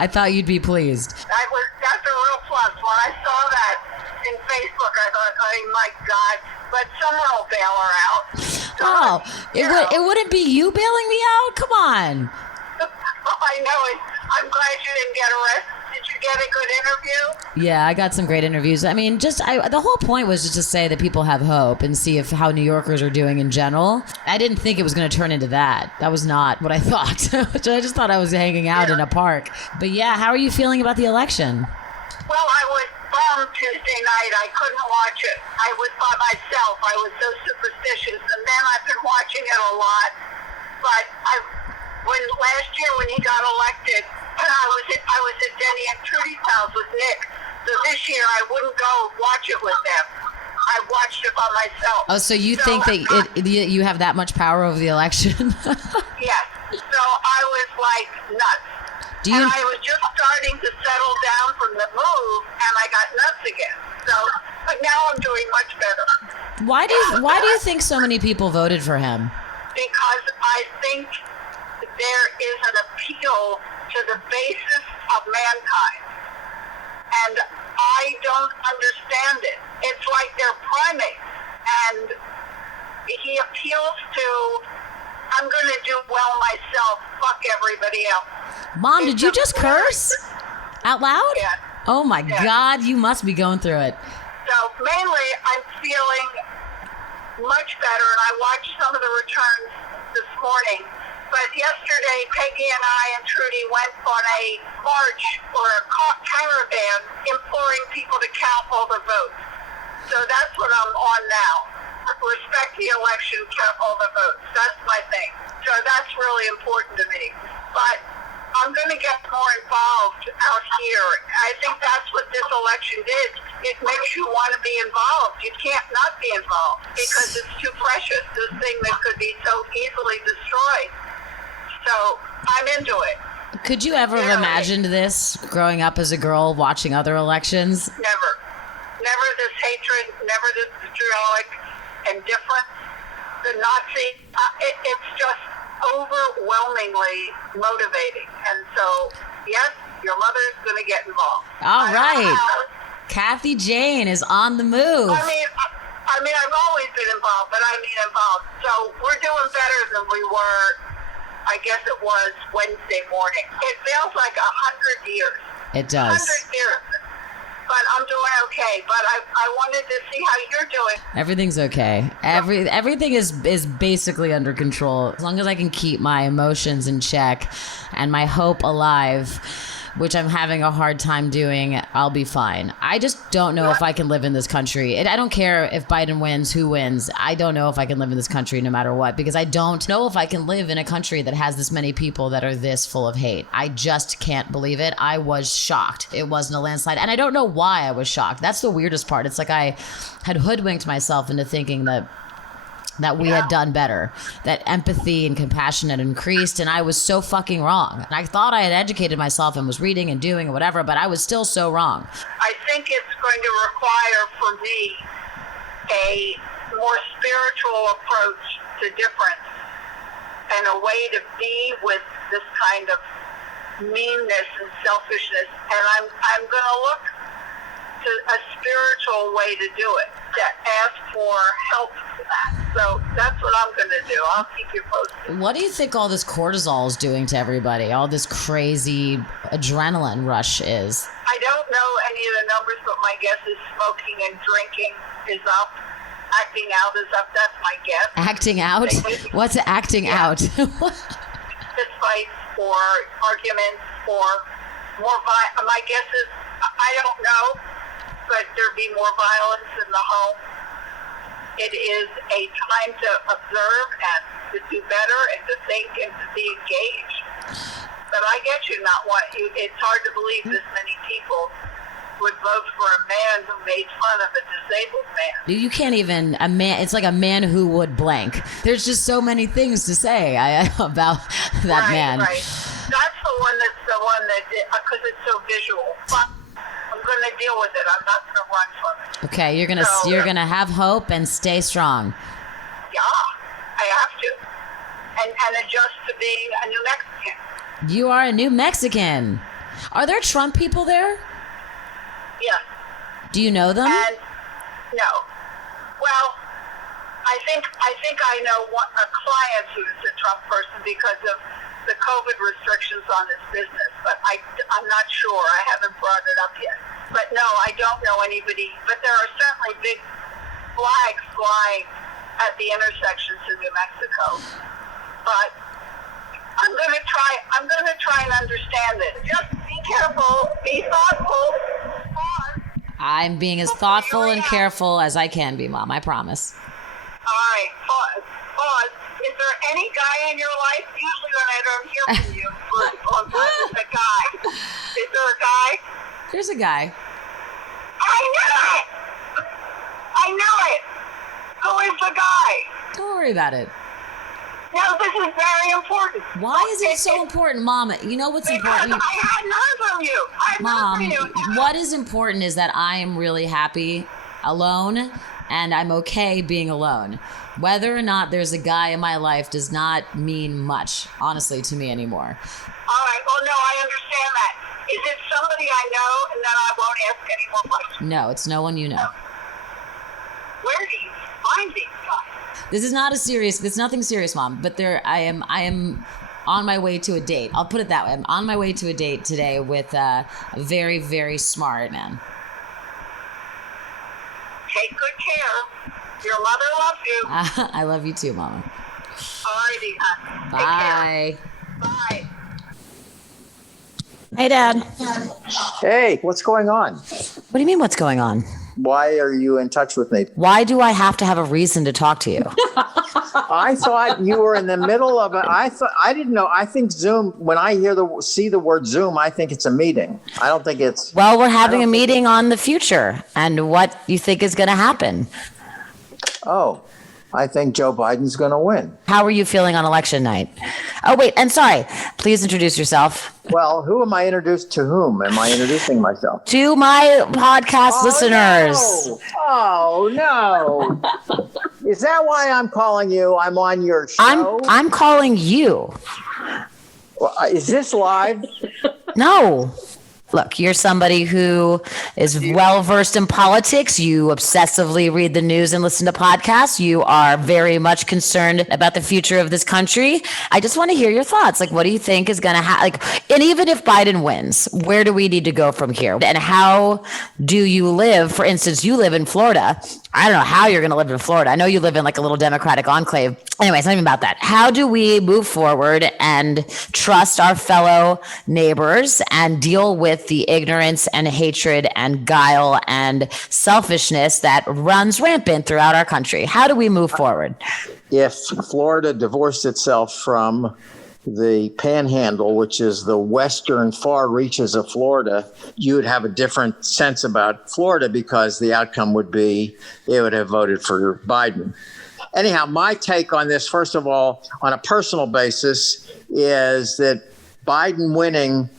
I thought you'd be pleased. That's a real plus. When I saw that in Facebook, I thought, oh my God, but someone will bail her out. So, It wouldn't be you bailing me out? Come on. I know it. I'm glad you didn't get arrested. Did you get a good interview? Yeah, I got some great interviews. I mean, the whole point was just to say that people have hope and see how New Yorkers are doing in general. I didn't think it was going to turn into that. That was not what I thought. I just thought I was hanging out in a park. But yeah, how are you feeling about the election? Well, I was bummed Tuesday night. I couldn't watch it. I was by myself. I was so superstitious. And then I've been watching it a lot. But last year when he got elected, I was at Denny and Trudy's house with Nick. So this year I wouldn't go watch it with them. I watched it by myself. Oh, so you think that you have that much power over the election? Yes. So I was like nuts. And I was just starting to settle down from the move, and I got nuts again. So, but now I'm doing much better. Why do you think so many people voted for him? Because I think there is an appeal to the basis of mankind. And I don't understand it. It's like they're primates. And he appeals to, I'm going to do well myself, fuck everybody else. Mom, did you just curse? Out loud? Yeah. Oh my God, you must be going through it. So mainly I'm feeling much better, and I watched some of the returns this morning. But yesterday, Peggy and I and Trudy went on a march or a caravan imploring people to count all the votes. So that's what I'm on now. Respect the election, count all the votes. That's my thing. So that's really important to me. But I'm going to get more involved out here. I think that's what this election did. It makes you want to be involved. You can't not be involved because it's too precious, this thing that could be so easily destroyed. So I'm into it. Could you ever have imagined this growing up as a girl watching other elections? Never. Never this hatred, never this vitriolic indifference. The Nazi, it's just overwhelmingly motivating. And so, yes, your mother's going to get involved. All right. Kathy Jane is on the move. I mean, I've always been involved, but I mean involved. So we're doing better than we were, I guess it was Wednesday morning. It feels like 100 years. It does. 100 years. But I'm doing okay. But I wanted to see how you're doing. Everything's okay. Everything is basically under control. As long as I can keep my emotions in check and my hope alive, which I'm having a hard time doing, I'll be fine. I just don't know if I can live in this country. I don't care if Biden wins, who wins. I don't know if I can live in this country no matter what, because I don't know if I can live in a country that has this many people that are this full of hate. I just can't believe it. I was shocked. It wasn't a landslide. And I don't know why I was shocked. That's the weirdest part. It's like I had hoodwinked myself into thinking that we had done better, that empathy and compassion had increased, and I was so fucking wrong. And I thought I had educated myself and was reading and doing whatever, but I was still so wrong. I think it's going to require for me a more spiritual approach to difference and a way to be with this kind of meanness and selfishness. And I'm going to look to a spiritual way to do it, to ask for help for that. So that's what I'm going to do. I'll keep you posted. What do you think all this cortisol is doing to everybody? All this crazy adrenaline rush is? I don't know any of the numbers, but my guess is smoking and drinking is up. Acting out is up. That's my guess. Acting out? What's acting out? Fist fights or arguments or more my guess is, I don't know, but there'd be more violence in the home. It is a time to observe and to do better and to think and to be engaged. But I get you it's hard to believe this many people would vote for a man who made fun of a disabled man. You can't even, it's like a man who would blank. There's just so many things to say about that man. Right. That's the one that, because it's so visual. But I'm going to deal with it. I'm not going to run from it. Okay, you're gonna have hope and stay strong. Yeah, I have to. And adjust to being a New Mexican. You are a New Mexican. Are there Trump people there? Yes. Do you know them? And no. Well, I think I know a client who's a Trump person because of the COVID restrictions on this business, but I'm not sure. I haven't brought it up yet. But no, I don't know anybody. But there are certainly big flags flying at the intersections in New Mexico. But I'm going to try and understand it. Just be careful. Be thoughtful. Pause. I'm being as thoughtful and careful as I can be, Mom. I promise. All right. Pause. Is there any guy in your life? Usually when I don't hear from you, it's a guy. Is there a guy? There's a guy. I knew it. Who is the guy? Don't worry about it. No, this is very important. Why is it so important, Mom? You know what's important? Because I hadn't heard from you. Mom, what is important is that I am really happy alone, and I'm okay being alone. Whether or not there's a guy in my life does not mean much, honestly, to me anymore. All right. Well, no, I understand that. Is it somebody I know, and then I won't ask any more questions? No, it's no one you know. Where do you find these guys? This is not it's nothing serious, Mom, but I am on my way to a date. I'll put it that way. I'm on my way to a date today with a very, very smart man. Take good care. Your mother loves you. I love you too, Mama. Alrighty, hon. Bye. Take care. Bye. Hey, Dad. Hey, what's going on? What do you mean, what's going on? Why are you in touch with me? Why do I have to have a reason to talk to you? I thought you were in the middle of it. I didn't know. I think Zoom, when I see the word Zoom, I think it's a meeting. I don't think it's. Well, we're having a meeting on the future and what you think is going to happen. Oh, I think Joe Biden's going to win. How are you feeling on election night? Oh, wait, and sorry, please introduce yourself. Well, who am I introduced to whom? Am I introducing myself? To my podcast listeners. No. Oh, no. Is that why I'm calling you? I'm on your show? I'm calling you. Well, is this live? No. Look, you're somebody who is well-versed in politics. You obsessively read the news and listen to podcasts. You are very much concerned about the future of this country. I just want to hear your thoughts. Like, what do you think is going to happen? And even if Biden wins, where do we need to go from here? And how do you live? For instance, you live in Florida. I don't know how you're going to live in Florida. I know you live in like a little Democratic enclave. Anyway, it's not even about that. How do we move forward and trust our fellow neighbors and deal with the ignorance and hatred and guile and selfishness that runs rampant throughout our country? How do we move forward? If Florida divorced itself from the panhandle, which is the western far reaches of Florida, you would have a different sense about Florida because the outcome would be it would have voted for Biden. Anyhow, my take on this, first of all, on a personal basis, is that Biden winning,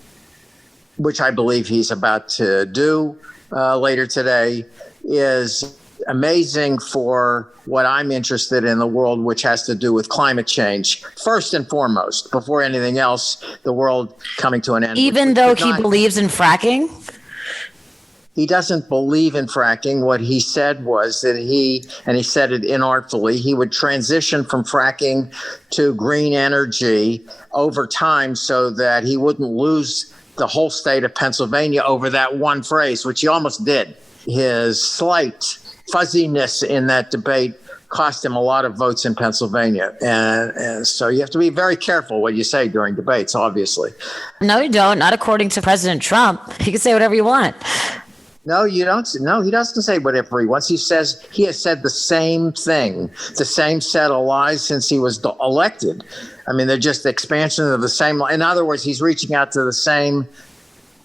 which I believe he's about to do later today, is amazing for what I'm interested in the world, which has to do with climate change. First and foremost, before anything else, the world coming to an end. Even though he believes in fracking? He doesn't believe in fracking. What he said was that he said it inartfully, he would transition from fracking to green energy over time so that he wouldn't lose the whole state of Pennsylvania over that one phrase, which he almost did. His slight fuzziness in that debate cost him a lot of votes in Pennsylvania. And so you have to be very careful what you say during debates, obviously. No, you don't. Not according to President Trump. You can say whatever you want. No, you don't. No, he doesn't say whatever he wants. He says he has said the same thing, the same set of lies since he was elected. I mean, they're just expansion of the same. In other words, he's reaching out to the same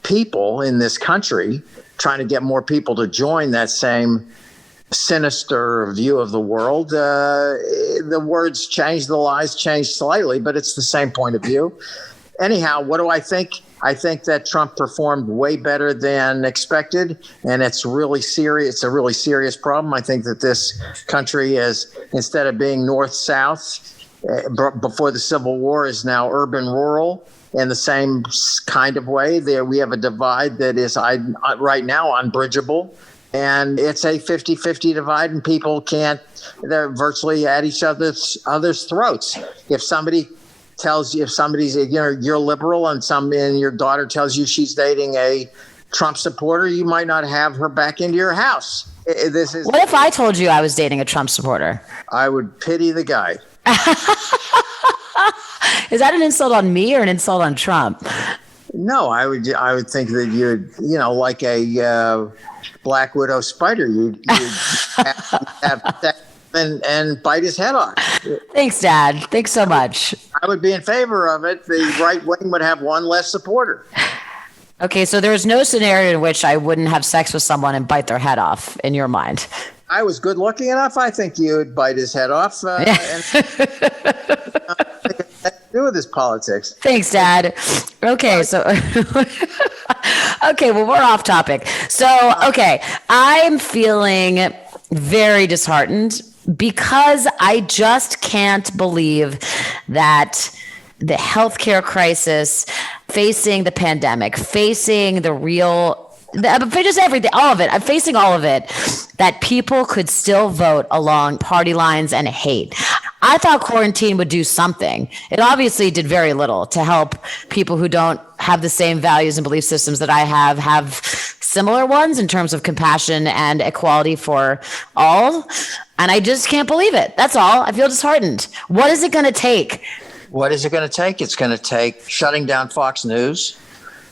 people in this country, trying to get more people to join that same sinister view of the world. The words change, the lies change slightly, but it's the same point of view. Anyhow, what do I think? I think that Trump performed way better than expected, and it's really serious. It's a really serious problem. I think that this country is, instead of being north-south before the Civil War, is now urban-rural in the same kind of way. There we have a divide that is right now unbridgeable, and it's a 50-50 divide, and people they're virtually at each other's throats. If somebody tells you, if somebody's, you're liberal and your daughter tells you she's dating a Trump supporter, you might not have her back into your house. What if I told you I was dating a Trump supporter? I would pity the guy. Is that an insult on me or an insult on Trump? No, I would think that you'd, like a Black Widow spider, you'd have sex and bite his head off. Thanks, Dad. Thanks so much. I would be in favor of it. The right wing would have one less supporter. Okay, so there's no scenario in which I wouldn't have sex with someone and bite their head off, in your mind. I was good looking enough. I think you would bite his head off. And do with his politics. Thanks, Dad. Okay, so okay, well, we're off topic. So, okay, I'm feeling very disheartened because I just can't believe that the healthcare crisis, facing the pandemic, facing the real, just everything, all of it. I'm facing all of it, that people could still vote along party lines and hate. I thought quarantine would do something. It obviously did very little to help people who don't have the same values and belief systems that I have similar ones in terms of compassion and equality for all. And I just can't believe it. That's all. I feel disheartened. What is it going to take? What is it going to take? It's going to take shutting down Fox News,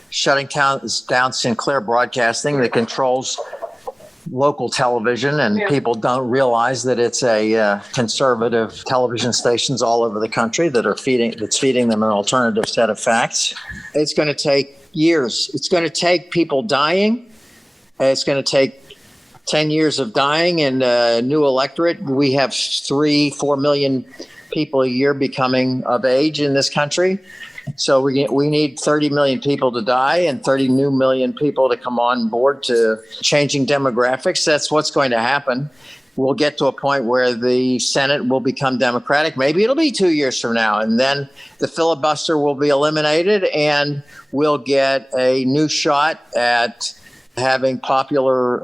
shutting down Sinclair Broadcasting that controls local television, and people don't realize that it's a conservative television stations all over the country that's feeding them an alternative set of facts. It's going to take years. It's going to take people dying. It's going to take 10 years of dying and a new electorate. We have 3-4 million people a year becoming of age in this country. So we need 30 million people to die and 30 new million people to come on board to changing demographics. That's what's going to happen. We'll get to a point where the Senate will become Democratic. Maybe it'll be 2 years from now. And then the filibuster will be eliminated and we'll get a new shot at having popular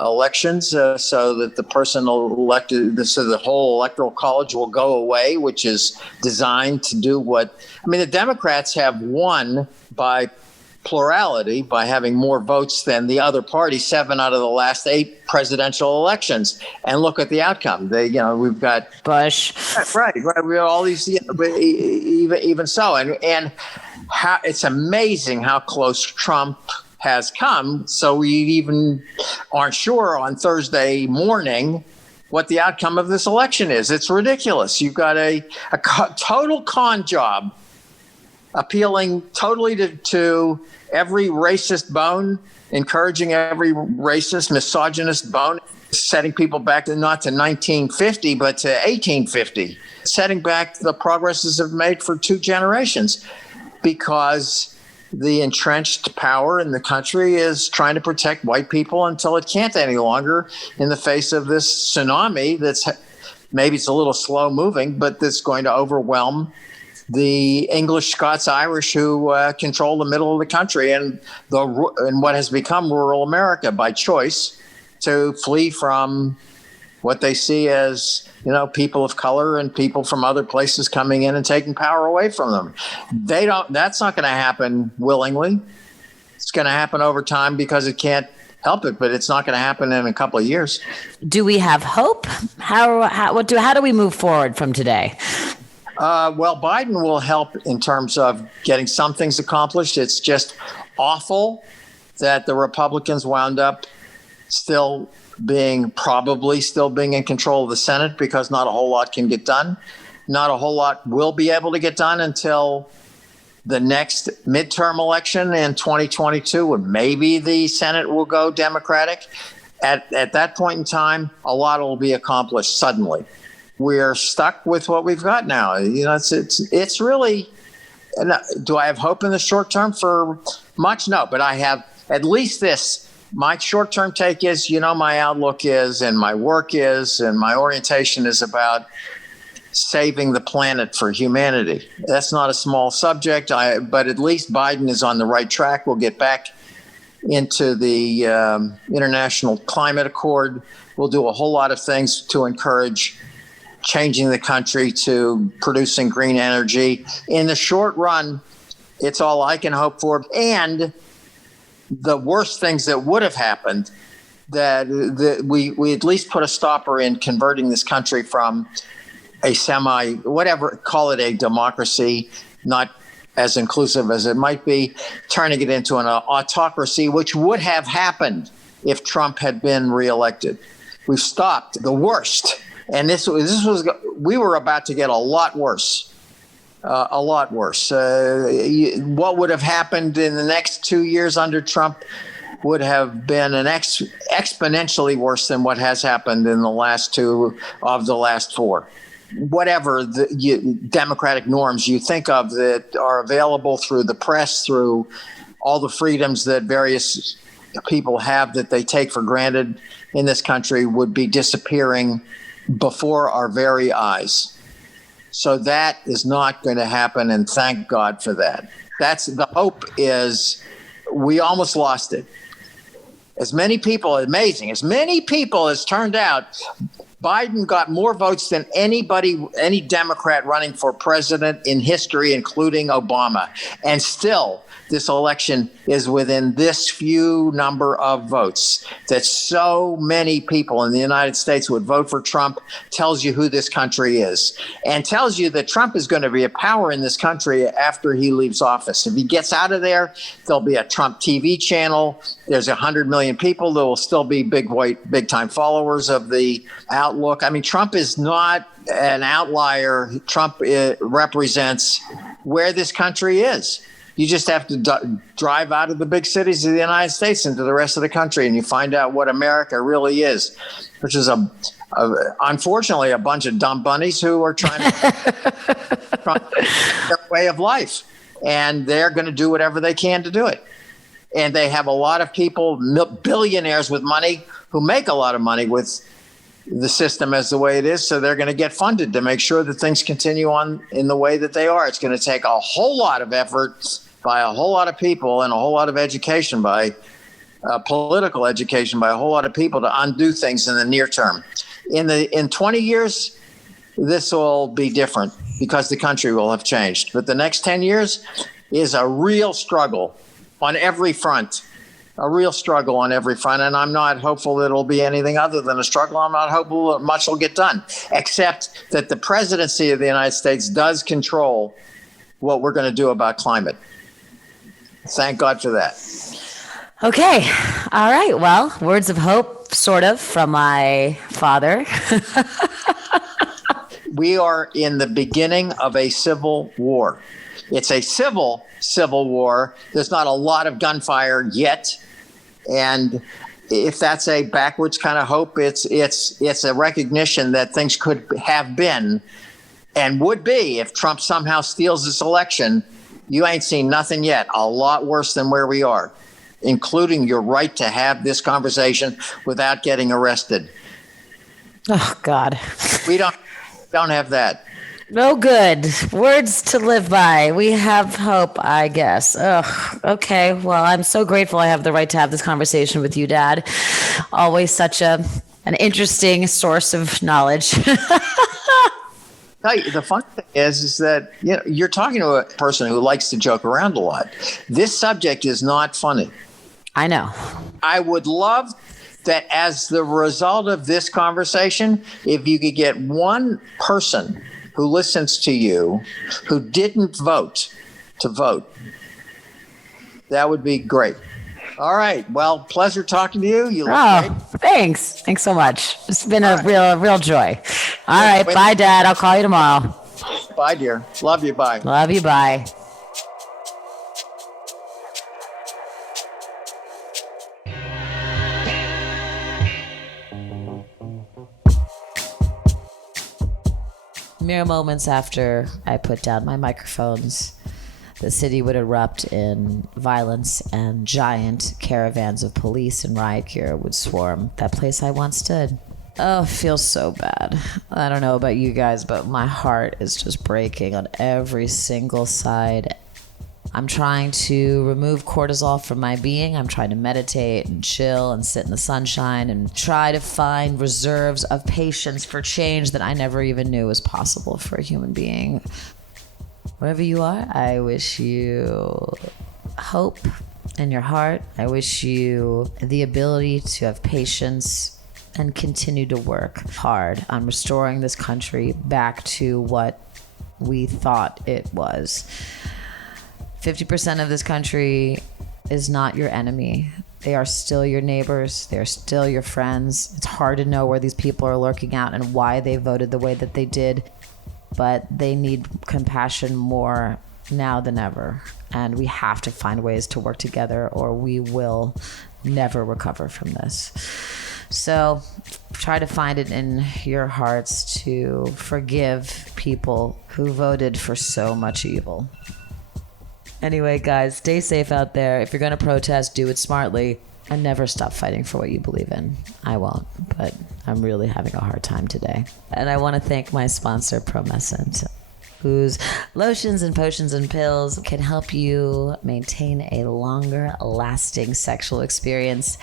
elections so that the person elected, so the whole electoral college will go away, which is designed to do the Democrats have won by plurality, by having more votes than the other party, 7 out of the last 8 presidential elections. And look at the outcome. We've got Bush. Right. We have all these, but even so. And how it's amazing how close Trump has come. So we even aren't sure on Thursday morning what the outcome of this election is. It's ridiculous. You've got a total con job, appealing totally to every racist bone, encouraging every racist, misogynist bone, setting people back not to 1950, but to 1850, setting back the progresses have made for 2 generations, because the entrenched power in the country is trying to protect white people until it can't any longer in the face of this tsunami that's maybe it's a little slow moving, but that's going to overwhelm the English, Scots, Irish who control the middle of the country and what has become rural America by choice, to flee from what they see as, people of color and people from other places coming in and taking power away from them. That's not going to happen willingly. It's going to happen over time because it can't help it, but it's not going to happen in a couple of years. Do we have hope? How do we move forward from today? Well, Biden will help in terms of getting some things accomplished. It's just awful that the Republicans wound up still being in control of the Senate, because not a whole lot can get done. Not a whole lot will be able to get done until the next midterm election in 2022, when maybe the Senate will go Democratic. At that point in time, a lot will be accomplished suddenly. We're stuck with what we've got now. It's really, do I have hope in the short term for much? No, but I have at least this. My short-term take is, my outlook is, and my work is, and my orientation is about saving the planet for humanity. That's not a small subject, but at least Biden is on the right track. We'll get back into the International Climate Accord. We'll do a whole lot of things to encourage changing the country to producing green energy. In the short run, it's all I can hope for. And the worst things that would have happened, that we at least put a stopper in converting this country from a whatever, call it a democracy, not as inclusive as it might be, turning it into an autocracy, which would have happened if Trump had been reelected. We've stopped the worst. And we were about to get a lot worse. What would have happened in the next 2 years under Trump would have been exponentially worse than what has happened in the last 2 of the last 4. Whatever the democratic norms you think of that are available through the press, through all the freedoms that various people have that they take for granted in this country, would be disappearing before our very eyes. So that is not going to happen, and thank God for that. That's the hope. Is we almost lost it. As many people as turned out, Biden got more votes than any Democrat running for president in history, including Obama. And still, this election is within this few number of votes. That so many people in the United States would vote for Trump tells you who this country is, and tells you that Trump is going to be a power in this country after he leaves office. If he gets out of there, there'll be a Trump TV channel. There's 100 million people that will still be big time followers of the outlook. I mean, Trump is not an outlier. Trump represents where this country is. You just have to drive out of the big cities of the United States into the rest of the country, and you find out what America really is, which is unfortunately a bunch of dumb bunnies who are trying to their way of life, and they're going to do whatever they can to do it. And they have a lot of people, billionaires with money, who make a lot of money with the system as the way it is, so they're going to get funded to make sure that things continue on in the way that they are. It's going to take a whole lot of effort by a whole lot of people, and a whole lot of education by political education by a whole lot of people to undo things in the near term. In 20 years, this will be different because the country will have changed. But the next 10 years is a real struggle on every front. And I'm not hopeful that it'll be anything other than a struggle. I'm not hopeful that much will get done, except that the presidency of the United States does control what we're going to do about climate. Thank God for that. Okay. All right. Well, words of hope, sort of, from my father. We are in the beginning of a civil war. It's a civil war. There's not a lot of gunfire yet. And if that's a backwards kind of hope, it's a recognition that things could have been and would be if Trump somehow steals this election. You ain't seen nothing yet. A lot worse than where we are, including your right to have this conversation without getting arrested. Oh, God. We don't have that. No good. Words to live by. We have hope, I guess. Ugh. Okay. Well, I'm so grateful I have the right to have this conversation with you, Dad. Always such an interesting source of knowledge. Tell you, the fun thing is that you're talking to a person who likes to joke around a lot. This subject is not funny. I know. I would love that as the result of this conversation, if you could get one person who listens to you who didn't vote to vote, that would be great. All right. Well, pleasure talking to you. You look great. Thanks. Thanks so much. It's been a real joy. All right. Bye, Dad. I'll call you tomorrow. Bye, dear. Love you. Bye. Love you. Bye. Mere moments after I put down my microphones, the city would erupt in violence, and giant caravans of police and riot gear would swarm that place I once stood. Oh, it feels so bad. I don't know about you guys, but my heart is just breaking on every single side. I'm trying to remove cortisol from my being. I'm trying to meditate and chill and sit in the sunshine and try to find reserves of patience for change that I never even knew was possible for a human being. Wherever you are, I wish you hope in your heart. I wish you the ability to have patience and continue to work hard on restoring this country back to what we thought it was. 50% of this country is not your enemy. They are still your neighbors. They are still your friends. It's hard to know where these people are lurking out and why they voted the way that they did, but they need compassion more now than ever. And we have to find ways to work together or we will never recover from this. So try to find it in your hearts to forgive people who voted for so much evil. Anyway, guys, stay safe out there. If you're going to protest, do it smartly and never stop fighting for what you believe in. I won't, but I'm really having a hard time today. And I want to thank my sponsor, Promescent, whose lotions and potions and pills can help you maintain a longer lasting sexual experience,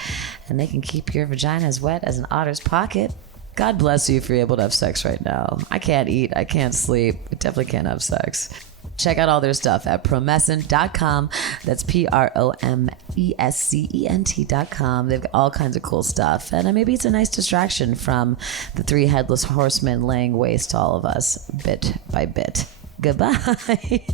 and they can keep your vagina as wet as an otter's pocket. God bless you if you're able to have sex right now. I can't eat, I can't sleep, I definitely can't have sex. Check out all their stuff at promescent.com. That's promescent.com. They've got all kinds of cool stuff. And maybe it's a nice distraction from the 3 headless horsemen laying waste to all of us bit by bit. Goodbye.